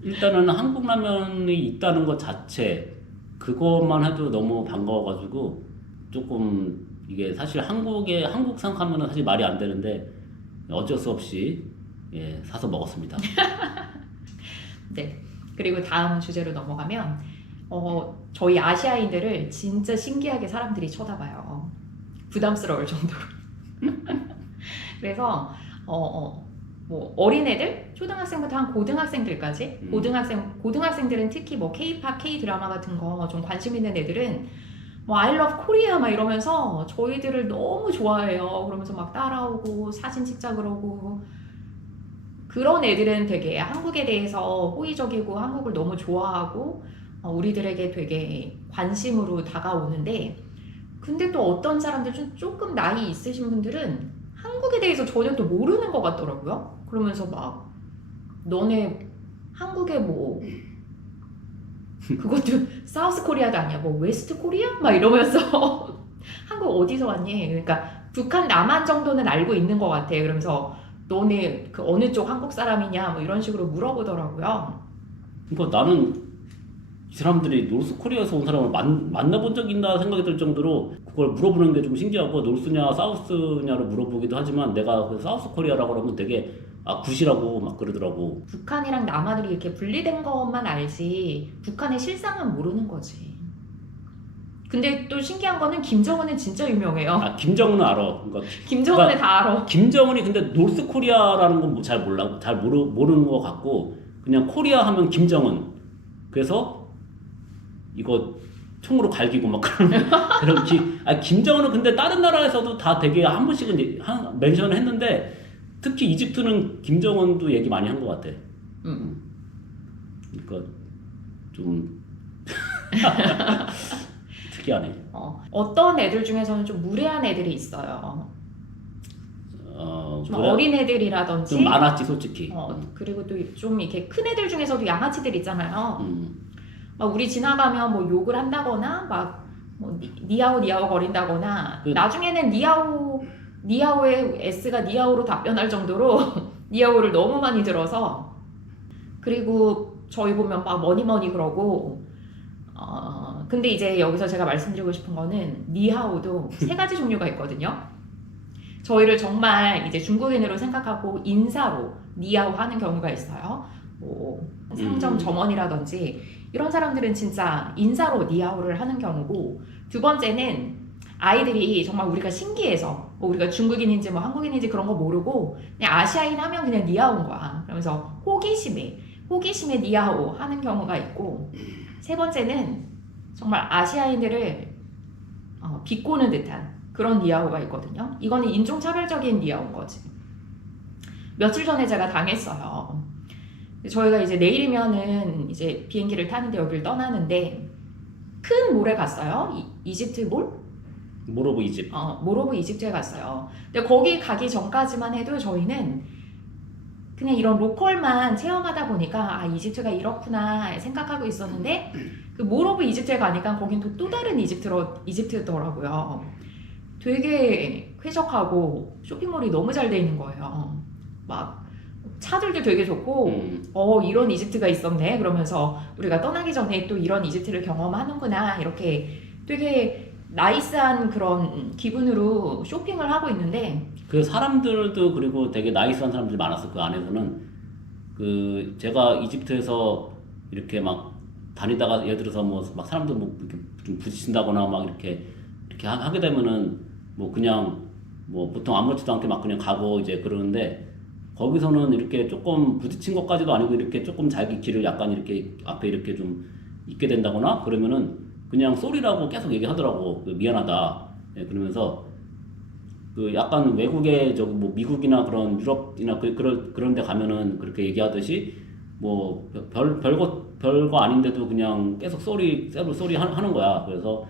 일단은 한국 라면이 있다는 것 자체 그것만 해도 너무 반가워가지고 조금 이게 사실 한국 생각하면은 사실 말이 안 되는데 어쩔 수 없이 예, 사서 먹었습니다. 네. 그리고 다음 주제로 넘어가면 저희 아시아인들을 진짜 신기하게 사람들이 쳐다봐요. 부담스러울 정도로. 그래서 뭐 어린애들, 초등학생부터 한 고등학생들까지, 고등학생들은 특히 뭐 K-팝, K-드라마 같은 거 좀 관심 있는 애들은 뭐 I love Korea 막 이러면서 저희들을 너무 좋아해요. 그러면서 막 따라오고 사진 찍자 그러고 그런 애들은 되게 한국에 대해서 호의적이고 한국을 너무 좋아하고 우리들에게 되게 관심으로 다가오는데 근데 또 어떤 사람들 좀 조금 나이 있으신 분들은 한국에 대해서 전혀 또 모르는 것 같더라고요. 그러면서 막 너네 한국에 뭐 그것도 사우스 코리아도 아니야 뭐 웨스트 코리아? 막 이러면서 한국 어디서 왔니? 그러니까 북한 남한 정도는 알고 있는 것 같아. 그러면서 너네 그 어느 쪽 한국 사람이냐 뭐 이런 식으로 물어보더라고요. 그러니까 나는 이 사람들이 노스 코리아에서 온 사람을 만나본 적 있나 생각이 들 정도로 그걸 물어보는 게 좀 신기하고 노스냐 사우스냐를 물어보기도 하지만 내가 그 사우스 코리아라고 하면 되게 굿이라고 막 그러더라고. 북한이랑 남한이 이렇게 분리된 것만 알지 북한의 실상은 모르는 거지. 근데 또 신기한 거는 김정은은 진짜 유명해요. 김정은은 알아. 그러니까 김정은은 다 알아. 김정은이 근데 노스 코리아라는 건 잘 몰라. 모르는 것 같고 그냥 코리아 하면 김정은. 그래서 이거 총으로 갈기고 막 그런 김정은은 근데 다른 나라에서도 다 되게 한 번씩은 멘션을 했는데 특히 이집트는 김정은도 얘기 많이 한 것 같아. 그러니까 좀 특이하네. 어떤 애들 중에서는 좀 무례한 애들이 있어요. 좀 그래? 어린 애들이라든지 좀 많았지 솔직히. 그리고 또 좀 이렇게 큰 애들 중에서도 양아치들 있잖아요. 막 우리 지나가면 뭐 욕을 한다거나 막뭐 니아오 거린다거나 나중에는 니아오의 S가 니아오로 답변할 정도로 니아오를 너무 많이 들어서 그리고 저희 보면 막 뭐니 그러고 근데 이제 여기서 제가 말씀드리고 싶은 거는 니하오도 세 가지 종류가 있거든요. 저희를 정말 이제 중국인으로 생각하고 인사로 니하오 하는 경우가 있어요. 뭐 상점 점원이라든지 이런 사람들은 진짜 인사로 니하오를 하는 경우고 두 번째는 아이들이 정말 우리가 신기해서 뭐 우리가 중국인인지 뭐 한국인인지 그런 거 모르고 그냥 아시아인 하면 그냥 니하오인 거야. 그러면서 호기심에 니하오 하는 경우가 있고 세 번째는 정말 아시아인들을 비꼬는 듯한 그런 니하오가 있거든요. 이거는 인종차별적인 니하오인 거지. 며칠 전에 제가 당했어요. 저희가 이제 내일이면은 이제 비행기를 타는데 여기를 떠나는데 큰 몰에 갔어요. 이집트 몰? 모로브 이집. 모로브 이집트에 갔어요. 근데 거기 가기 전까지만 해도 저희는 그냥 이런 로컬만 체험하다 보니까 이집트가 이렇구나 생각하고 있었는데 그 모로브 이집트에 가니까 거긴 또 다른 이집트더라고요. 되게 쾌적하고 쇼핑몰이 너무 잘 돼 있는 거예요. 막 차들도 되게 좋고 이런 이집트가 있었네 그러면서 우리가 떠나기 전에 또 이런 이집트를 경험하는구나 이렇게 되게 나이스한 그런 기분으로 쇼핑을 하고 있는데 그 사람들도 그리고 되게 나이스한 사람들이 많았어. 그 안에서는 그 제가 이집트에서 이렇게 막 다니다가 예를 들어서 뭐 막 사람들 뭐 이렇게 좀 부딪힌다거나 막 이렇게 하게 되면은 뭐 그냥 뭐 보통 아무렇지도 않게 막 그냥 가고 이제 그러는데 거기서는 이렇게 조금 부딪힌 것까지도 아니고 이렇게 조금 자기 길을 약간 이렇게 앞에 이렇게 좀 있게 된다거나 그러면은 그냥 쏘리라고 계속 얘기하더라고. 미안하다. 예, 그러면서 그 약간 외국에 저기 뭐 미국이나 그런 유럽이나 그런 데 가면은 그렇게 얘기하듯이 뭐 별거 아닌데도 그냥 계속 소리 하는 거야. 그래서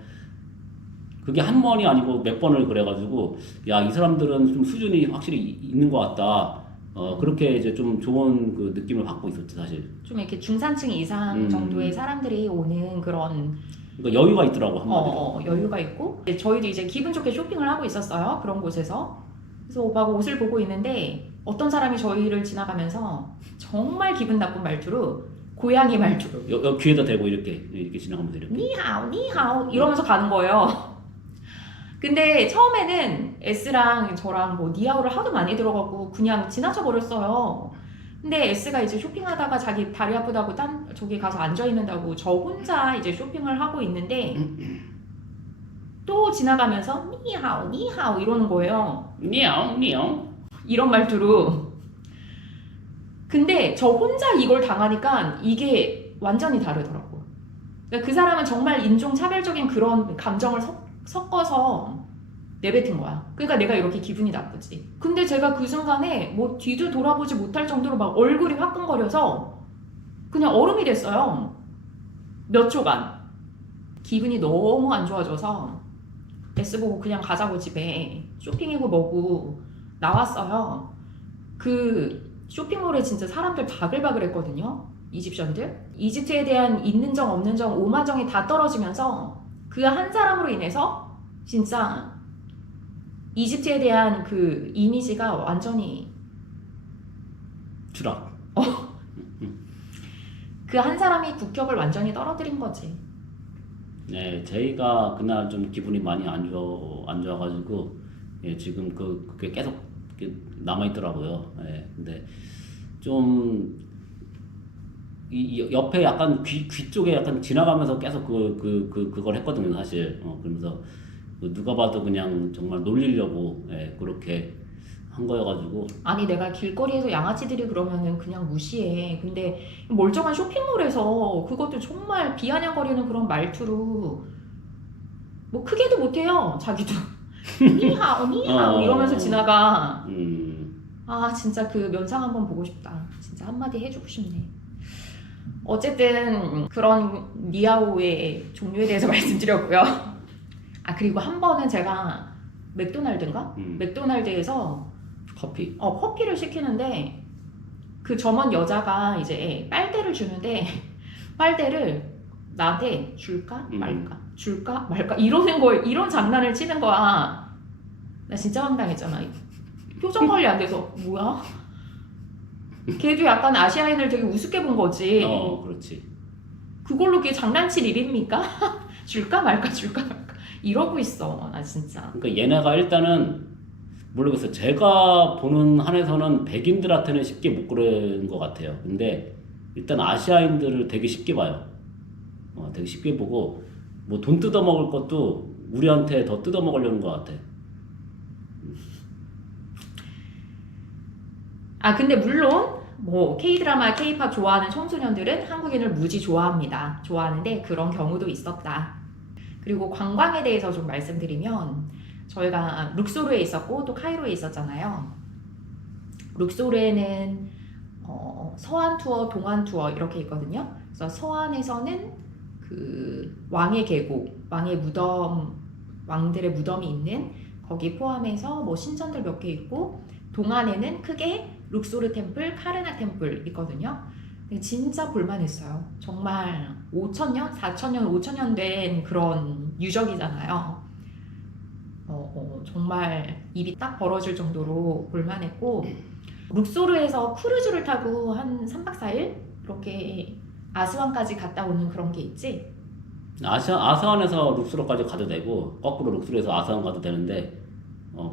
그게 한 번이 아니고 몇 번을 그래가지고 야, 이 사람들은 좀 수준이 확실히 있는 것 같다. 그렇게 이제 좀 좋은 그 느낌을 받고 있었지 사실. 좀 이렇게 중산층 이상 정도의 사람들이 오는 그런 그러니까 여유가 있더라고 한마디로. 여유가 있고 저희도 이제 기분 좋게 쇼핑을 하고 있었어요. 그런 곳에서. 그래서 오빠가 옷을 보고 있는데 어떤 사람이 저희를 지나가면서 정말 기분 나쁜 말투로 고양이 말투로 여 귀에다 대고 이렇게 지나가면서 이렇게. 니하오 니하오 이러면서 가는 거예요. 근데 처음에는 S랑 저랑 뭐 니하오를 하도 많이 들어가고 그냥 지나쳐 버렸어요. 근데 S가 이제 쇼핑하다가 자기 다리 아프다고 저기 가서 앉아 있는다고 저 혼자 이제 쇼핑을 하고 있는데 또 지나가면서 니하오 니하오 이러는 거예요. 니옹 니옹. 이런 말투로. 근데 저 혼자 이걸 당하니까 이게 완전히 다르더라고요. 그러니까 그 사람은 정말 인종차별적인 그런 감정을 섞어서 내뱉은 거야. 그러니까 내가 이렇게 기분이 나쁘지. 근데 제가 그 순간에 뭐 뒤도 돌아보지 못할 정도로 막 얼굴이 화끈거려서 그냥 얼음이 됐어요. 몇 초간. 기분이 너무 안 좋아져서 S 보고 그냥 가자고 집에 쇼핑이고 뭐고 나왔어요. 그 쇼핑몰에 진짜 사람들 바글바글 했거든요. 이집션들. 이집트에 대한 있는 정 없는 정 오만정이 다 떨어지면서 그 한 사람으로 인해서 진짜 이집트에 대한 그 이미지가 완전히 추락. 그 한 사람이 국격을 완전히 떨어뜨린 거지. 네, 저희가 그날 좀 기분이 많이 안 좋아가지고 예, 지금 그게 계속 남아 있더라고요. 예, 근데 좀 이 옆에 약간 귀 쪽에 약간 지나가면서 계속 그걸 했거든요, 사실. 그러면서 누가 봐도 그냥 정말 놀리려고 예, 그렇게 한 거여가지고. 아니 내가 길거리에서 양아치들이 그러면은 그냥 무시해. 근데 멀쩡한 쇼핑몰에서 그것도 정말 비아냥거리는 그런 말투로 뭐 크게도 못해요. 자기도 니하오 니하오 이러면서 지나가. 아 진짜 그 면상 한번 보고 싶다. 진짜 한마디 해주고 싶네. 어쨌든 그런 니하오의 종류에 대해서 말씀드렸고요. 아 그리고 한 번은 제가 맥도날드인가? 맥도날드에서 커피를 시키는데 그 점원 여자가 이제 빨대를 주는데 빨대를 나한테 줄까 말까 줄까 말까 이러는 거 이런 장난을 치는 거야. 나 진짜 황당했잖아. 표정 관리 안 돼서 뭐야? 걔도 약간 아시아인을 되게 우습게 본 거지. 그렇지. 그걸로 그게 장난칠 일입니까? 줄까 말까 줄까 말까 이러고 있어. 나 진짜. 그러니까 얘네가 일단은 모르겠어요. 제가 보는 한에서는 백인들한테는 쉽게 못 그런 것 같아요. 근데 일단 아시아인들을 되게 쉽게 봐요. 되게 쉽게 보고 뭐 돈 뜯어먹을 것도 우리한테 더 뜯어먹으려는 것 같아. 아 근데 물론 뭐 K드라마, K팝 좋아하는 청소년들은 한국인을 무지 좋아합니다. 좋아하는데 그런 경우도 있었다. 그리고 관광에 대해서 좀 말씀드리면 저희가 룩소르에 있었고 또 카이로에 있었잖아요. 룩소르에는 서안 투어, 동안 투어 이렇게 있거든요. 그래서 서안에서는 그 왕의 계곡, 왕의 무덤, 왕들의 무덤이 있는 거기 포함해서 뭐 신전들 몇 개 있고 동안에는 크게 룩소르 템플, 카르나 템플 있거든요. 진짜 볼만했어요. 정말 5,000년, 4,000년, 5,000년 된 그런 유적이잖아요. 정말 입이 딱 벌어질 정도로 볼만했고 룩소르에서 크루즈를 타고 한 3박 4일 이렇게 아스완까지 갔다 오는 그런 게 있지. 아스완에서 룩소르까지 가도 되고 거꾸로 룩소르에서 아스완 가도 되는데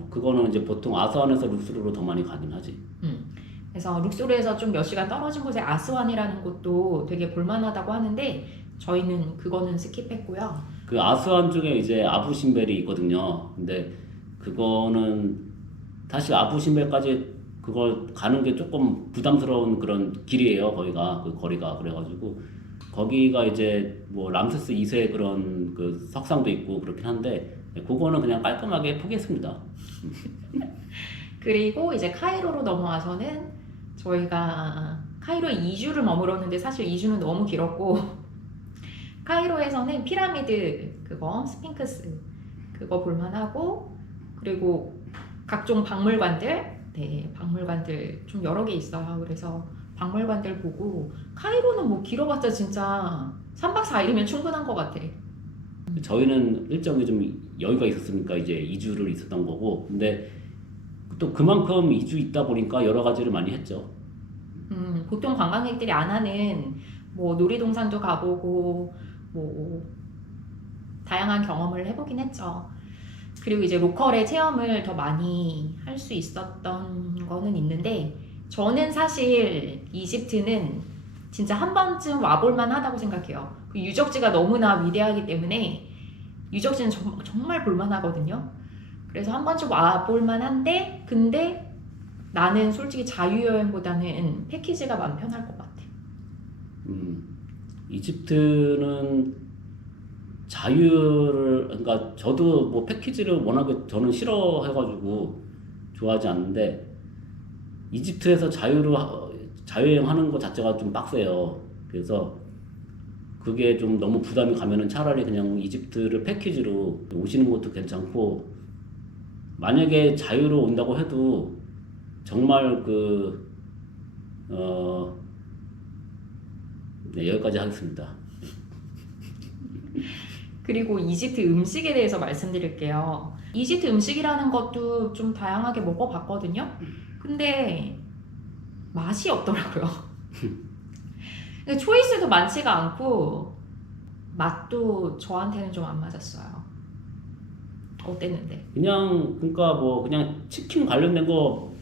그거는 이제 보통 아스완에서 룩소르로 더 많이 가긴 하지. 그래서 룩소르에서 좀 몇 시간 떨어진 곳에 아스완이라는 곳도 되게 볼만하다고 하는데 저희는 그거는 스킵했고요. 그 아스완 중에 이제 아부심벨이 있거든요. 근데 그거는 사실 아부심벨까지 그걸 가는 게 조금 부담스러운 그런 길이에요. 거기가 그 거리가 그래가지고 거기가 이제 뭐 람세스 2세 그런 그 석상도 있고 그렇긴 한데 그거는 그냥 깔끔하게 포기했습니다. 그리고 이제 카이로로 넘어와서는 저희가 카이로에 2주를 머물었는데 사실 2주는 너무 길었고 카이로에서는 피라미드 그거 스핑크스 그거 볼만하고 그리고 각종 박물관들 네 박물관들 좀 여러 개 있어요. 그래서 박물관들 보고 카이로는 뭐 길어봤자 진짜 3박 4일이면 충분한 것 같아. 저희는 일정이 좀 여유가 있었으니까 이제 2주를 있었던 거고, 근데 또 그만큼 2주 있다 보니까 여러 가지를 많이 했죠. 보통 관광객들이 안 하는 뭐 놀이동산도 가보고 뭐 다양한 경험을 해보긴 했죠. 그리고 이제 로컬의 체험을 더 많이 할 수 있었던 거는 있는데 저는 사실 이집트는 진짜 한 번쯤 와볼만 하다고 생각해요. 그 유적지가 너무나 위대하기 때문에 유적지는 정말 볼만하거든요. 그래서 한 번쯤 와볼만 한데 근데 나는 솔직히 자유여행보다는 패키지가 마음 편할 것 같아. 이집트는 자유를, 그러니까 저도 뭐 패키지를 워낙에 저는 싫어해가지고 좋아하지 않는데 이집트에서 자유여행하는 것 자체가 좀 빡세요. 그래서 그게 좀 너무 부담이 가면은 차라리 그냥 이집트를 패키지로 오시는 것도 괜찮고, 만약에 자유로 온다고 해도 정말 네, 여기까지 하겠습니다. 그리고 이집트 음식에 대해서 말씀드릴게요. 이집트 음식이라는 것도 좀 다양하게 먹어봤거든요. 근데 맛이 없더라고요. 초이스도 많지가 않고 맛도 저한테는 좀 안 맞았어요. 어땠는데? 그러니까 뭐 그냥 치킨 관련된 거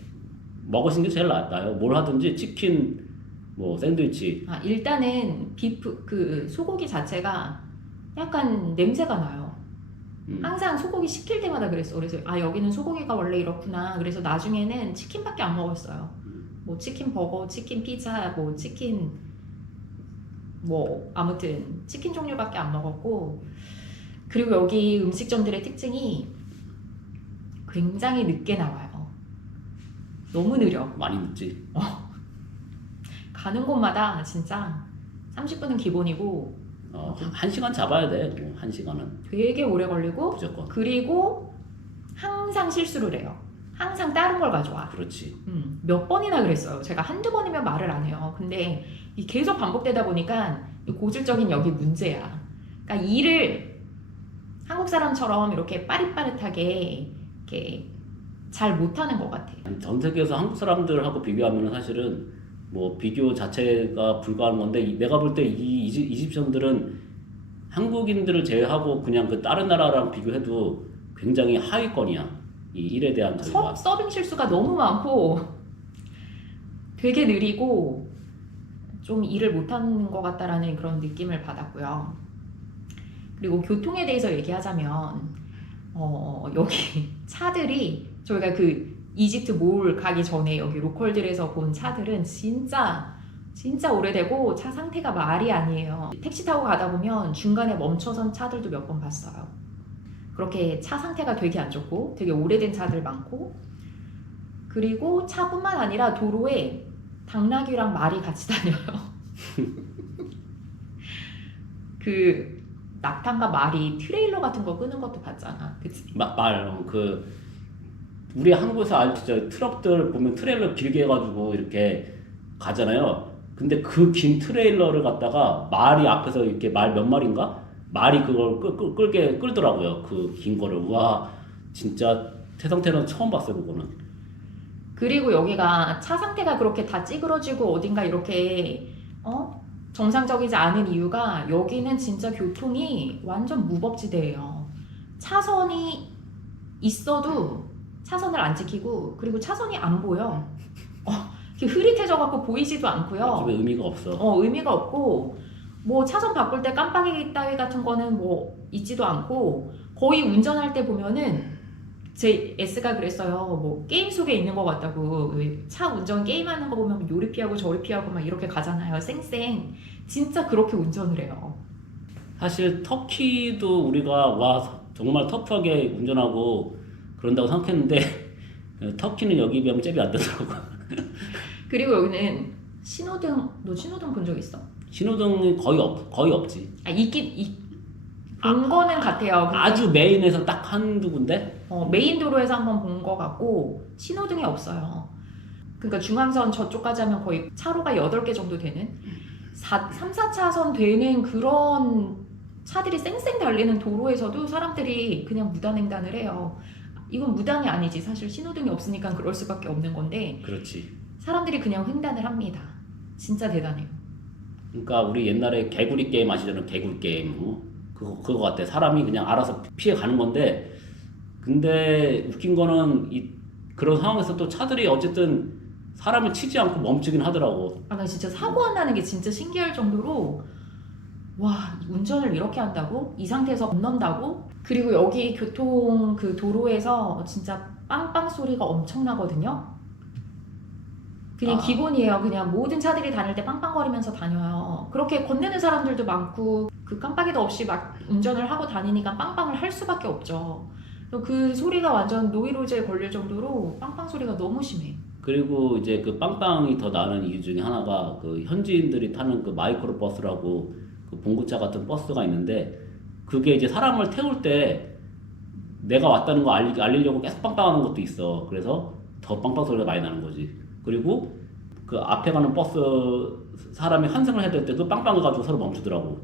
먹으신 게 제일 나아요. 뭘 하든지 치킨, 뭐 샌드위치. 일단은 비프 그 소고기 자체가 약간 냄새가 나요. 항상 소고기 시킬 때마다 그랬어. 그래서 여기는 소고기가 원래 이렇구나. 그래서 나중에는 치킨밖에 안 먹었어요. 뭐 치킨 버거, 치킨 피자, 뭐 치킨 뭐 아무튼 치킨 종류밖에 안 먹었고, 그리고 여기 음식점들의 특징이 굉장히 늦게 나와요. 너무 느려. 많이 늦지. 가는 곳마다 진짜 30분은 기본이고 1시간 잡아야 돼. 뭐 1시간은 되게 오래 걸리고 무조건. 그리고 항상 실수를 해요. 항상 다른 걸 가져와. 그렇지. 몇 번이나 그랬어요. 제가 한두 번이면 말을 안 해요. 근데 계속 반복되다 보니까 고질적인 여기 문제야. 그러니까 일을 한국 사람처럼 이렇게 빠릿빠릿하게 이렇게 잘 못하는 것 같아. 전 세계에서 한국 사람들하고 비교하면 사실은 뭐 비교 자체가 불가한 건데, 내가 볼 때 이 이집션들은 한국인들을 제외하고 그냥 그 다른 나라랑 비교해도 굉장히 하위권이야. 이 일에 대한 자유가. 서빙 실수가 너무 많고 되게 느리고 좀 일을 못하는 것 같다라는 그런 느낌을 받았고요. 그리고 교통에 대해서 얘기하자면 여기 차들이 저희가 그 이집트 몰 가기 전에 여기 로컬들에서 본 차들은 진짜 오래되고 차 상태가 말이 아니에요. 택시 타고 가다 보면 중간에 멈춰선 차들도 몇 번 봤어요. 그렇게 차 상태가 되게 안 좋고 되게 오래된 차들 많고, 그리고 차뿐만 아니라 도로에 당나귀랑 말이 같이 다녀요. 그 낙타가 말이 트레일러 같은 거 끄는 것도 봤잖아. 그치? 우리 한국에서 알죠? 트럭들 보면 트레일러 길게 해가지고 이렇게 가잖아요. 근데 그 긴 트레일러를 갖다가 말이 앞에서 이렇게 말 몇 마리인가? 말이 그걸 끌더라고요. 그 긴 거를. 와, 진짜 태성태는 처음 봤어요, 그거는. 그리고 여기가 차 상태가 그렇게 다 찌그러지고 어딘가 이렇게 정상적이지 않은 이유가 여기는 진짜 교통이 완전 무법지대예요. 차선이 있어도 차선을 안 지키고, 그리고 차선이 안 보여. 흐릿해져갖고 보이지도 않고요. 좀 의미가 없어. 의미가 없고, 뭐 차선 바꿀 때 깜빡이 따위 같은 거는 뭐 있지도 않고, 거의 운전할 때 보면은 제 S가 그랬어요. 뭐 게임 속에 있는 것 같다고. 차 운전 게임하는 거 보면 요리 피하고 저리 피하고 막 이렇게 가잖아요. 쌩쌩. 진짜 그렇게 운전을 해요. 사실 터키도 우리가 정말 터프하게 운전하고 그런다고 생각했는데 터키는 여기 비하면 잽이 안 되더라고. 그리고 여기는 신호등, 너 신호등 본 적 있어? 신호등이 거의 없지. 아, 본 거는 같아요. 근데 아주 메인에서 딱 한두 군데? 메인 도로에서 한번 본 거 같고 신호등이 없어요. 그러니까 중앙선 저쪽까지 하면 거의 차로가 8개 정도 되는 3, 4차선 되는 그런 차들이 쌩쌩 달리는 도로에서도 사람들이 그냥 무단횡단을 해요. 이건 무단이 아니지. 사실 신호등이 없으니까 그럴 수밖에 없는 건데 그렇지. 사람들이 그냥 횡단을 합니다. 진짜 대단해요. 그러니까 우리 옛날에 개구리 게임 아시잖아요. 개구리 게임. 그거 같아. 사람이 그냥 알아서 피해 가는 건데, 근데 웃긴 거는 그런 상황에서 또 차들이 어쨌든 사람을 치지 않고 멈추긴 하더라고. 아, 나 진짜 사고 안 나는 게 진짜 신기할 정도로 와, 운전을 이렇게 한다고? 이 상태에서 건넌다고? 그리고 여기 교통 그 도로에서 진짜 빵빵 소리가 엄청나거든요. 그냥 기본이에요. 그냥 모든 차들이 다닐 때 빵빵거리면서 다녀요. 그렇게 건네는 사람들도 많고 그 깜빡이도 없이 막 운전을 하고 다니니까 빵빵을 할 수밖에 없죠. 그 소리가 완전 노이로제에 걸릴 정도로 빵빵 소리가 너무 심해. 그리고 이제 그 빵빵이 더 나는 이유 중에 하나가 그 현지인들이 타는 그 마이크로 버스라고 그 봉구차 같은 버스가 있는데, 그게 이제 사람을 태울 때 내가 왔다는 거 알리려고 계속 빵빵하는 것도 있어. 그래서 더 빵빵 소리가 많이 나는 거지. 그리고 그 앞에 가는 버스 사람이 환승을 해야 될 때도 빵빵 해가지고 서로 멈추더라고.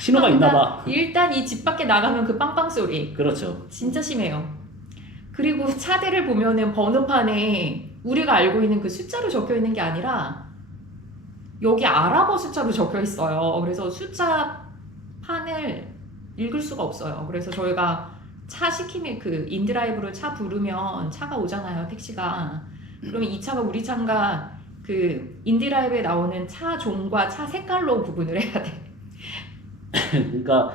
신호가 있나 봐. 일단 이 집 밖에 나가면 그 빵빵 소리 그렇죠. 진짜 심해요. 그리고 차들을 보면은 번호판에 우리가 알고 있는 그 숫자로 적혀 있는 게 아니라 여기 아랍어 숫자로 적혀 있어요. 그래서 숫자 판을 읽을 수가 없어요. 그래서 저희가 차 시키면 그 인드라이브로 차 부르면 차가 오잖아요, 택시가. 그러면 이 차가 우리 차인가 그 인드라이브에 나오는 차 종과 차 색깔로 구분을 해야 돼. 그러니까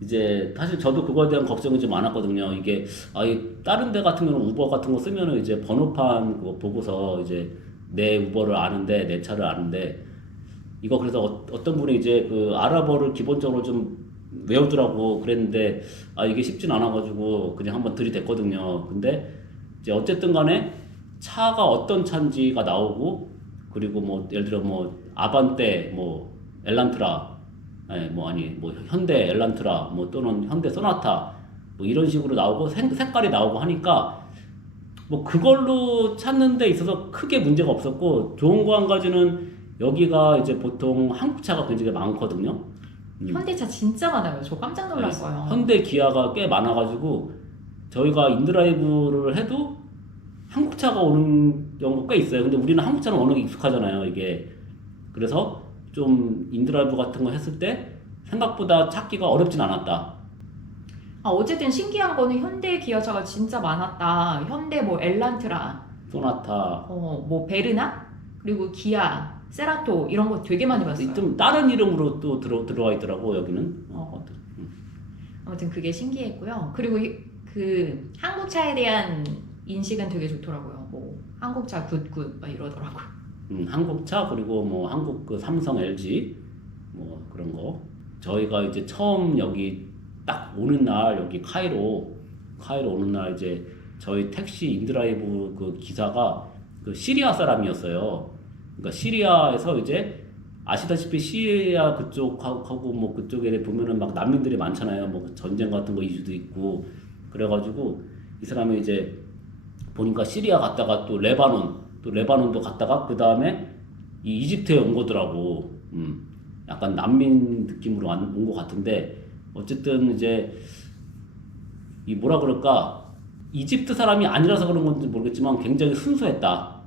이제 사실 저도 그거에 대한 걱정이 좀 많았거든요. 이게 다른 데 같은 경우는 우버 같은 거 쓰면은 이제 번호판 그거 보고서 이제 내 우버를 아는데, 내 차를 아는데, 이거 그래서 어떤 분이 이제 그 아랍어를 기본적으로 좀 외우더라고. 그랬는데 이게 쉽진 않아가지고 그냥 한번 들이댔거든요. 근데 이제 어쨌든 간에 차가 어떤 차인지가 나오고, 그리고 뭐 예를 들어 뭐 아반떼, 뭐 엘란트라, 뭐 현대 엘란트라, 뭐 또는 현대 소나타, 뭐 이런 식으로 나오고 색깔이 나오고 하니까 뭐 그걸로 찾는 데 있어서 크게 문제가 없었고, 좋은 거 한 가지는 여기가 이제 보통 한국차가 굉장히 많거든요. 현대차 진짜 많아요. 저 깜짝 놀랐어요. 현대 기아가 꽤 많아가지고 저희가 인드라이브를 해도 한국차가 오는 경우가 꽤 있어요. 근데 우리는 한국차는 워낙 익숙하잖아요, 이게. 그래서 좀 인드라이브 같은 거 했을 때 생각보다 찾기가 어렵진 않았다. 어쨌든 신기한 거는 현대 기아차가 진짜 많았다. 현대 뭐 엘란트라, 소나타, 뭐 베르나, 그리고 기아, 세라토 이런 거 되게 많이 봤어요. 좀 다른 이름으로 또 들어와 있더라고, 여기는. 아무튼 그게 신기했고요. 그리고 그 한국차에 대한 인식은 되게 좋더라고요. 뭐 한국차 굿굿 막 이러더라고. 한국차, 그리고 뭐 한국 그 삼성, LG 뭐 그런 거. 저희가 이제 처음 여기 딱 오는 날, 여기 카이로 오는 날 이제 저희 택시 인드라이브 그 기사가 그 시리아 사람이었어요. 그러니까 시리아에서 이제 아시다시피 시리아 그쪽하고 뭐 그쪽에 보면은 막 난민들이 많잖아요. 뭐 전쟁 같은 거 이슈도 있고. 그래가지고 이 사람이 이제 보니까 시리아 갔다가 또 레바논도 갔다가 그 다음에 이 이집트에 온 거더라고. 약간 난민 느낌으로 온 것 같은데, 어쨌든 이제 이 뭐라 그럴까, 이집트 사람이 아니라서 그런 건지 모르겠지만 굉장히 순수했다.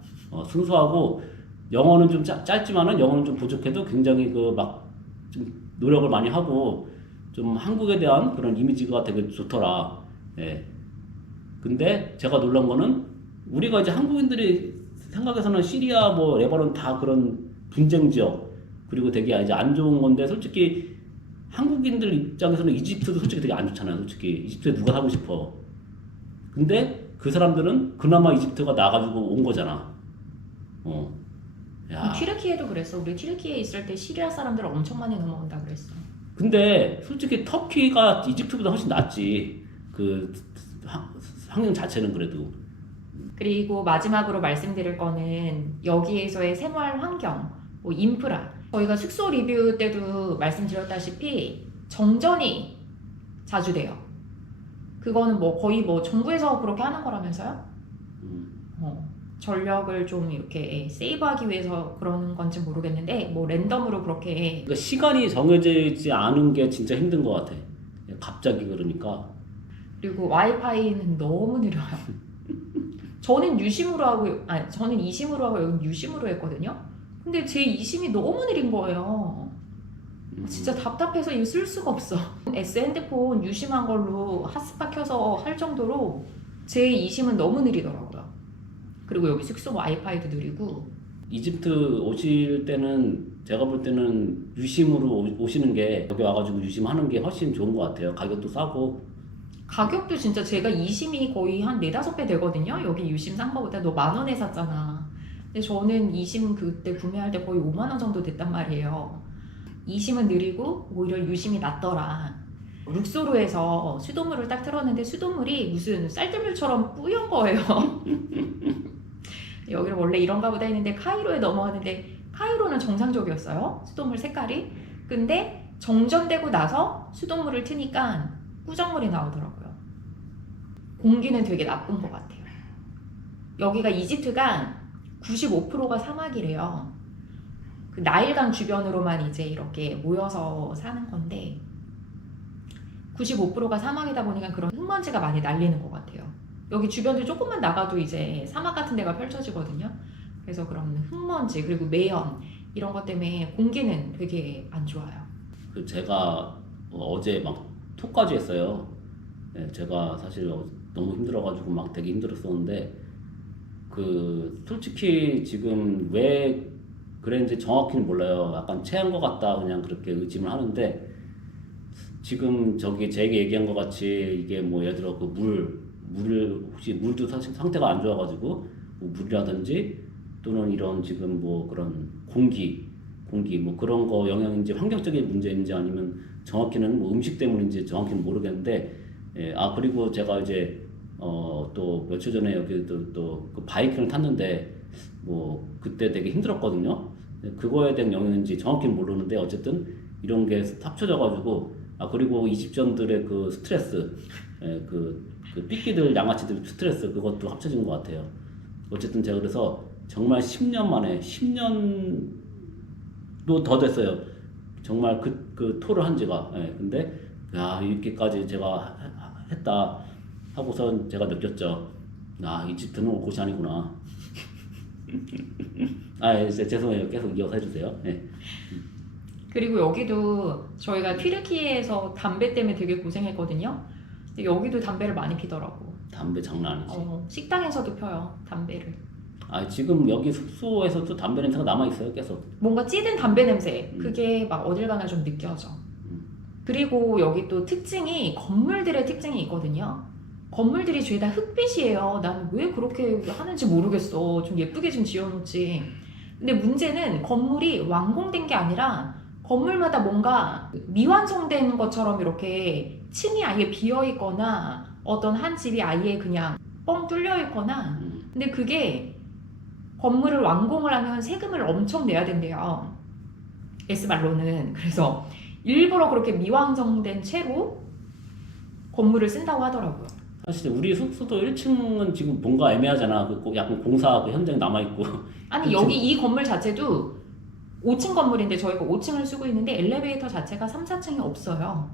순수하고 영어는 좀 짧지만은 영어는 좀 부족해도 굉장히 그 막 좀 노력을 많이 하고 좀 한국에 대한 그런 이미지가 되게 좋더라. 예. 근데 제가 놀란 거는 우리가 이제 한국인들이 생각해서는 시리아 뭐 레바논 다 그런 분쟁 지역, 그리고 되게 이제 안 좋은 건데, 솔직히 한국인들 입장에서는 이집트도 솔직히 되게 안 좋잖아요. 솔직히 이집트에 누가 사고 싶어. 근데 그 사람들은 그나마 이집트가 나가지고 온 거잖아. 야. 튀르키예도 그랬어. 우리 튀르키예에 있을 때 시리아 사람들 엄청 많이 넘어온다 그랬어. 근데 솔직히 터키가 이집트보다 훨씬 낫지. 그 환경 자체는 그래도. 그리고 마지막으로 말씀드릴 거는 여기에서의 생활 환경, 뭐 인프라. 저희가 숙소 리뷰 때도 말씀드렸다시피 정전이 자주 돼요. 그거는 뭐 거의 뭐 정부에서 그렇게 하는 거라면서요? 전력을 좀 이렇게 세이브하기 위해서 그러는 건지 모르겠는데 뭐 랜덤으로 그렇게 그러니까 시간이 정해지지 않은 게 진짜 힘든 것 같아. 갑자기 그러니까. 그리고 와이파이는 너무 느려요. 저는 유심으로 하고 저는 이심으로 하고 여기 유심으로 했거든요. 근데 제 이심이 너무 느린 거예요. 진짜 답답해서 이거 쓸 수가 없어. S 핸드폰 유심한 걸로 핫스팟 켜서 할 정도로 제 이심은 너무 느리더라고요. 그리고 여기 숙소 와이파이도 느리고. 이집트 오실 때는 제가 볼 때는 유심으로 오시는 게 여기 와가지고 유심하는 게 훨씬 좋은 것 같아요. 가격도 싸고. 가격도 진짜 제가 이심이 거의 한 4-5배 되거든요. 여기 유심 산 거보다. 너 10,000원에 샀잖아. 근데 저는 이심 그때 구매할 때 거의 50,000원 정도 됐단 말이에요. 이심은 느리고 오히려 유심이 낫더라. 룩소르에서 수돗물을 딱 틀었는데 수돗물이 무슨 쌀뜨물처럼 뿌연 거예요. 여기는 원래 이런가 보다 했는데 카이로에 넘어왔는데 카이로는 정상적이었어요. 수돗물 색깔이. 근데 정전되고 나서 수돗물을 트니까 꾸정물이 나오더라고요. 공기는 되게 나쁜 것 같아요. 여기가 이집트가 95%가 사막이래요. 그 나일강 주변으로만 이제 이렇게 모여서 사는 건데 95%가 사막이다 보니까 그런 흙먼지가 많이 날리는 것 같아요. 여기 주변도 조금만 나가도 이제 사막 같은 데가 펼쳐지거든요. 그래서 그런 흙먼지 그리고 매연 이런 것 때문에 공기는 되게 안 좋아요. 그 제가 어제 막 토까지 했어요. 네, 제가 사실 너무 힘들어가지고 막 되게 힘들었었는데 그 솔직히 지금 왜 그랬는지 정확히는 몰라요. 약간 체한 것 같다 그냥 그렇게 의심을 하는데 지금 저기 제게 얘기한 것 같이 이게 뭐 예를 들어 그 물을 혹시 물도 사실 상태가 안 좋아가지고 뭐 물이라든지 또는 이런 지금 뭐 그런 공기 뭐 그런 거 영향인지 환경적인 문제인지 아니면 정확히는 뭐 음식 때문인지 정확히는 모르겠는데 그리고 제가 이제 또 며칠 전에 여기 또 그 바이크를 탔는데 뭐 그때 되게 힘들었거든요. 그거에 대한 영향인지 정확히는 모르는데 어쨌든 이런 게 합쳐져가지고 그리고 이집전들의 그 스트레스 그 삐끼들 양아치들 스트레스 그것도 합쳐진 것 같아요. 어쨌든 제가 그래서 정말 10년 만에 10년도 더 됐어요. 정말 그 토를 한 지가. 근데 이렇게까지 제가 했다 하고선 제가 느꼈죠. 이집트는 올 곳이 아니구나. 죄송해요. 계속 이어서 해주세요. 네. 그리고 여기도 저희가 튀르키예에서 담배 때문에 되게 고생했거든요. 근데 여기도 담배를 많이 피더라고. 담배 장난 아니지. 식당에서도 펴요, 담배를. 지금 여기 숙소에서도 담배 냄새가 남아있어요, 계속. 뭔가 찌든 담배 냄새, 그게 막 어딜 가나 좀 느껴져. 그리고 여기 또 특징이 건물들의 특징이 있거든요. 건물들이 죄다 흑빛이에요. 나는 왜 그렇게 하는지 모르겠어. 좀 예쁘게 좀 지어놓지. 근데 문제는 건물이 완공된 게 아니라 건물마다 뭔가 미완성된 것처럼 이렇게 층이 아예 비어있거나 어떤 한 집이 아예 그냥 뻥 뚫려있거나 근데 그게 건물을 완공을 하면 세금을 엄청 내야 된대요. S말로는. 그래서 일부러 그렇게 미완성된 채로 건물을 쓴다고 하더라고요. 사실 우리 숙소도 1층은 지금 뭔가 애매하잖아. 약간 공사 그 현장이 남아있고. 아니 1층. 여기 이 건물 자체도 5층 건물인데 저희가 5층을 쓰고 있는데 엘리베이터 자체가 3, 4층이 없어요.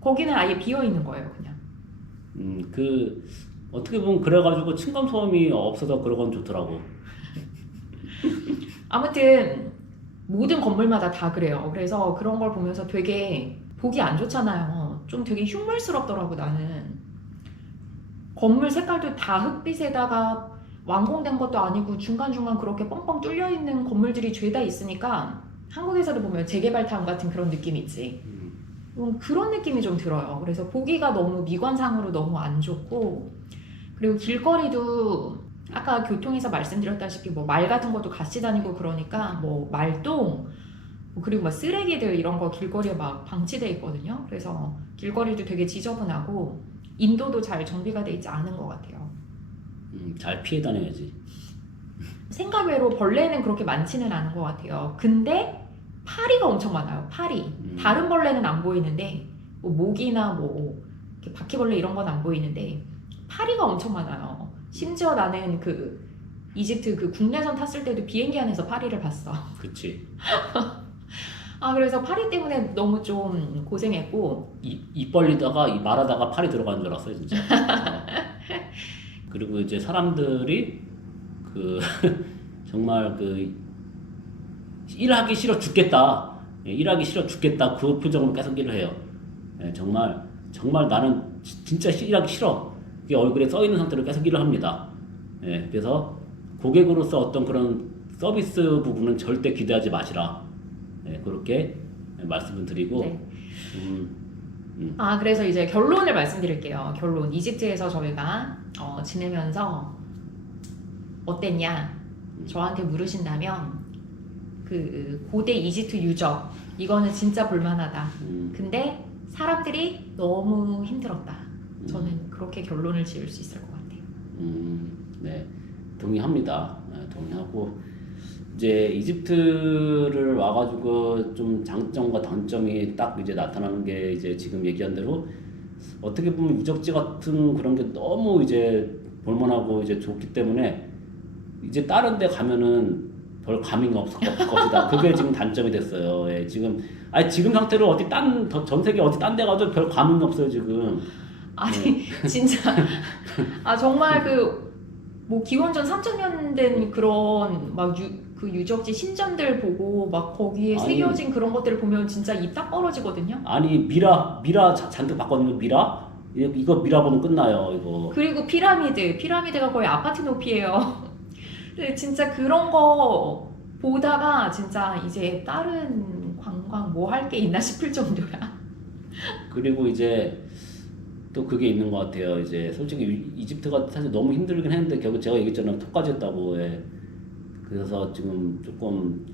거기는 아예 비어있는 거예요, 그냥. 어떻게 보면 그래가지고 층간소음이 없어서 그런 건 좋더라고. 아무튼 모든 건물마다 다 그래요. 그래서 그런 걸 보면서 되게 보기 안 좋잖아요. 좀 되게 흉물스럽더라고 나는. 건물 색깔도 다 흑빛에다가 완공된 것도 아니고 중간중간 그렇게 뻥뻥 뚫려있는 건물들이 죄다 있으니까 한국에서도 보면 재개발타운 같은 그런 느낌 있지. 그런 느낌이 좀 들어요. 그래서 보기가 너무 미관상으로 너무 안 좋고 그리고 길거리도 아까 교통에서 말씀드렸다시피 뭐 말 같은 것도 같이 다니고 그러니까 뭐 말똥 그리고 막 쓰레기들 이런 거 길거리에 막 방치돼 있거든요. 그래서 길거리도 되게 지저분하고 인도도 잘 정비가 돼 있지 않은 것 같아요. 잘 피해 다녀야지. 생각외로 벌레는 그렇게 많지는 않은 것 같아요. 근데 파리가 엄청 많아요. 파리. 다른 벌레는 안 보이는데 뭐 모기나 뭐 이렇게 바퀴벌레 이런 건 안 보이는데 파리가 엄청 많아요. 심지어 나는 그 이집트 그 국내선 탔을 때도 비행기 안에서 파리를 봤어. 그치. 아 그래서 파리 때문에 너무 좀 고생했고 입 벌리다가 말하다가 팔이 들어가는 줄 알았어요 진짜. 그리고 이제 사람들이 그 정말 그 일하기 싫어 죽겠다. 일하기 싫어 죽겠다. 그 표정으로 계속 일을 해요. 정말 나는 진짜 일하기 싫어. 그게 얼굴에 써 있는 상태로 계속 일을 합니다. 그래서 고객으로서 어떤 그런 서비스 부분은 절대 기대하지 마시라. 그렇게 말씀을 드리고. 네. 그래서 이제 결론을 말씀드릴게요. 결론. 이집트에서 저희가 지내면서 어땠냐? 저한테 물으신다면 그 고대 이집트 유적 이거는 진짜 볼만하다. 근데 사람들이 너무 힘들었다. 저는 그렇게 결론을 지을 수 있을 것 같아요. 네, 동의합니다. 동의하고 이제 이집트를 와가지고 좀 장점과 단점이 딱 이제 나타나는 게 이제 지금 얘기한 대로 어떻게 보면 유적지 같은 그런 게 너무 이제 볼만하고 이제 좋기 때문에 이제 다른 데 가면은 별 감흥이 없을 것이다. 그게 지금 단점이 됐어요. 지금 지금 상태로 어디 전 세계 어디 딴 데 가도 별 감흥이 없어요 지금. 아니 진짜 정말 그 뭐 기원전 3000년 된 그런 막 그 유적지 신전들 보고 막 거기에 새겨진 그런 것들을 보면 진짜 입 딱 벌어지거든요. 아니 미라 잔뜩 봤거든요. 미라 이거 미라 보면 끝나요 이거. 그리고 피라미드가 거의 아파트 높이에요. 근데 진짜 그런 거 보다가 진짜 이제 다른 관광 뭐 할 게 있나 싶을 정도야. 그리고 이제 또 그게 있는 것 같아요. 이제 솔직히 이집트가 사실 너무 힘들긴 했는데 결국 제가 얘기했잖아요. 턱까지 했다고. 그래서 지금 조금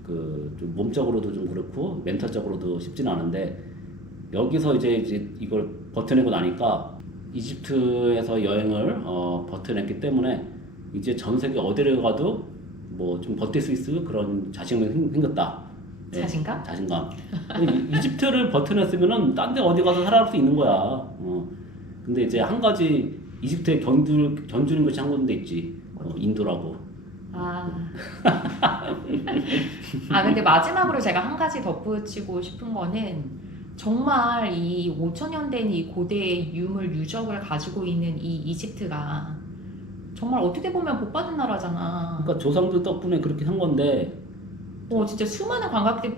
좀 몸적으로도 좀 그렇고 멘탈적으로도 쉽지는 않은데 여기서 이제 이걸 버텨내고 나니까 이집트에서 여행을 버텨냈기 때문에 이제 전 세계 어디를 가도 뭐 좀 버틸 수 있을 그런 자신감이 생겼다. 자신감? 자신감. 이집트를 버텨냈으면은 딴 데 어디 가서 살아갈 수 있는 거야. 근데 이제 한 가지 이집트에 견주는 것이 한 군데 있지. 인도라고. 근데 마지막으로 제가 한 가지 덧붙이고 싶은 거는 정말 이 5,000년 된 이 고대 유물 유적을 가지고 있는 이 이집트가 정말 어떻게 보면 복받은 나라잖아. 그러니까 조상들 덕분에 그렇게 한 건데 진짜 수많은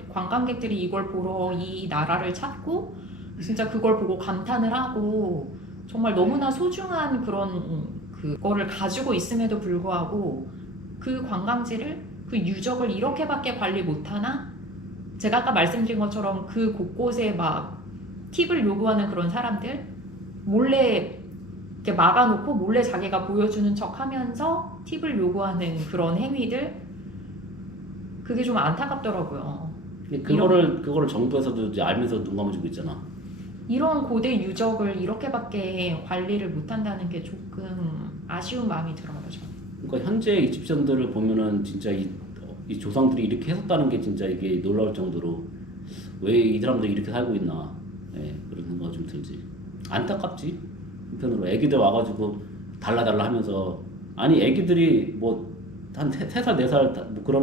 관광객들이 이걸 보러 이 나라를 찾고 진짜 그걸 보고 감탄을 하고 정말 너무나 소중한 그런 그거를 가지고 있음에도 불구하고 그 관광지를 그 유적을 이렇게밖에 관리 못하나? 제가 아까 말씀드린 것처럼 그 곳곳에 막 팁을 요구하는 그런 사람들 몰래 이렇게 막아놓고 몰래 자기가 보여주는 척하면서 팁을 요구하는 그런 행위들 그게 좀 안타깝더라고요. 그거를 정부에서도 이제 알면서 눈 감아주고 있잖아. 이런 고대 유적을 이렇게밖에 관리를 못한다는 게 조금 아쉬운 마음이 들어요. 그러니까 현재 이집션들을 보면은 진짜 이 조상들이 이렇게 했었다는 게 진짜 이게 놀라울 정도로 왜 이 사람들이 이렇게 살고 있나 그런 생각이 좀 들지. 안타깝지. 한편으로 애기들 와가지고 달라 하면서 아니 애기들이 뭐 한 3살 4살 뭐 그런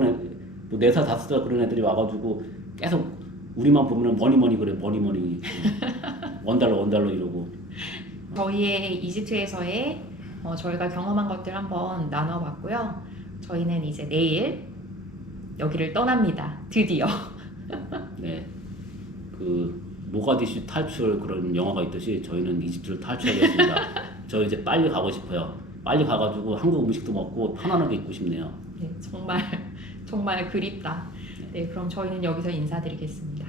뭐 4살 5살 그런 애들이 와가지고 계속 우리만 보면은 머니 그래 머니 원달러 이러고. 저희의 이집트에서의 저희가 경험한 것들 한번 나눠봤고요. 저희는 이제 내일 여기를 떠납니다. 드디어. 네, 그 모가디슈 탈출 그런 영화가 있듯이 저희는 이집트를 탈출하겠습니다. 저 이제 빨리 가고 싶어요. 빨리 가가지고 한국 음식도 먹고 편안하게 있고 싶네요. 네, 정말 그립다. 네, 그럼 저희는 여기서 인사드리겠습니다.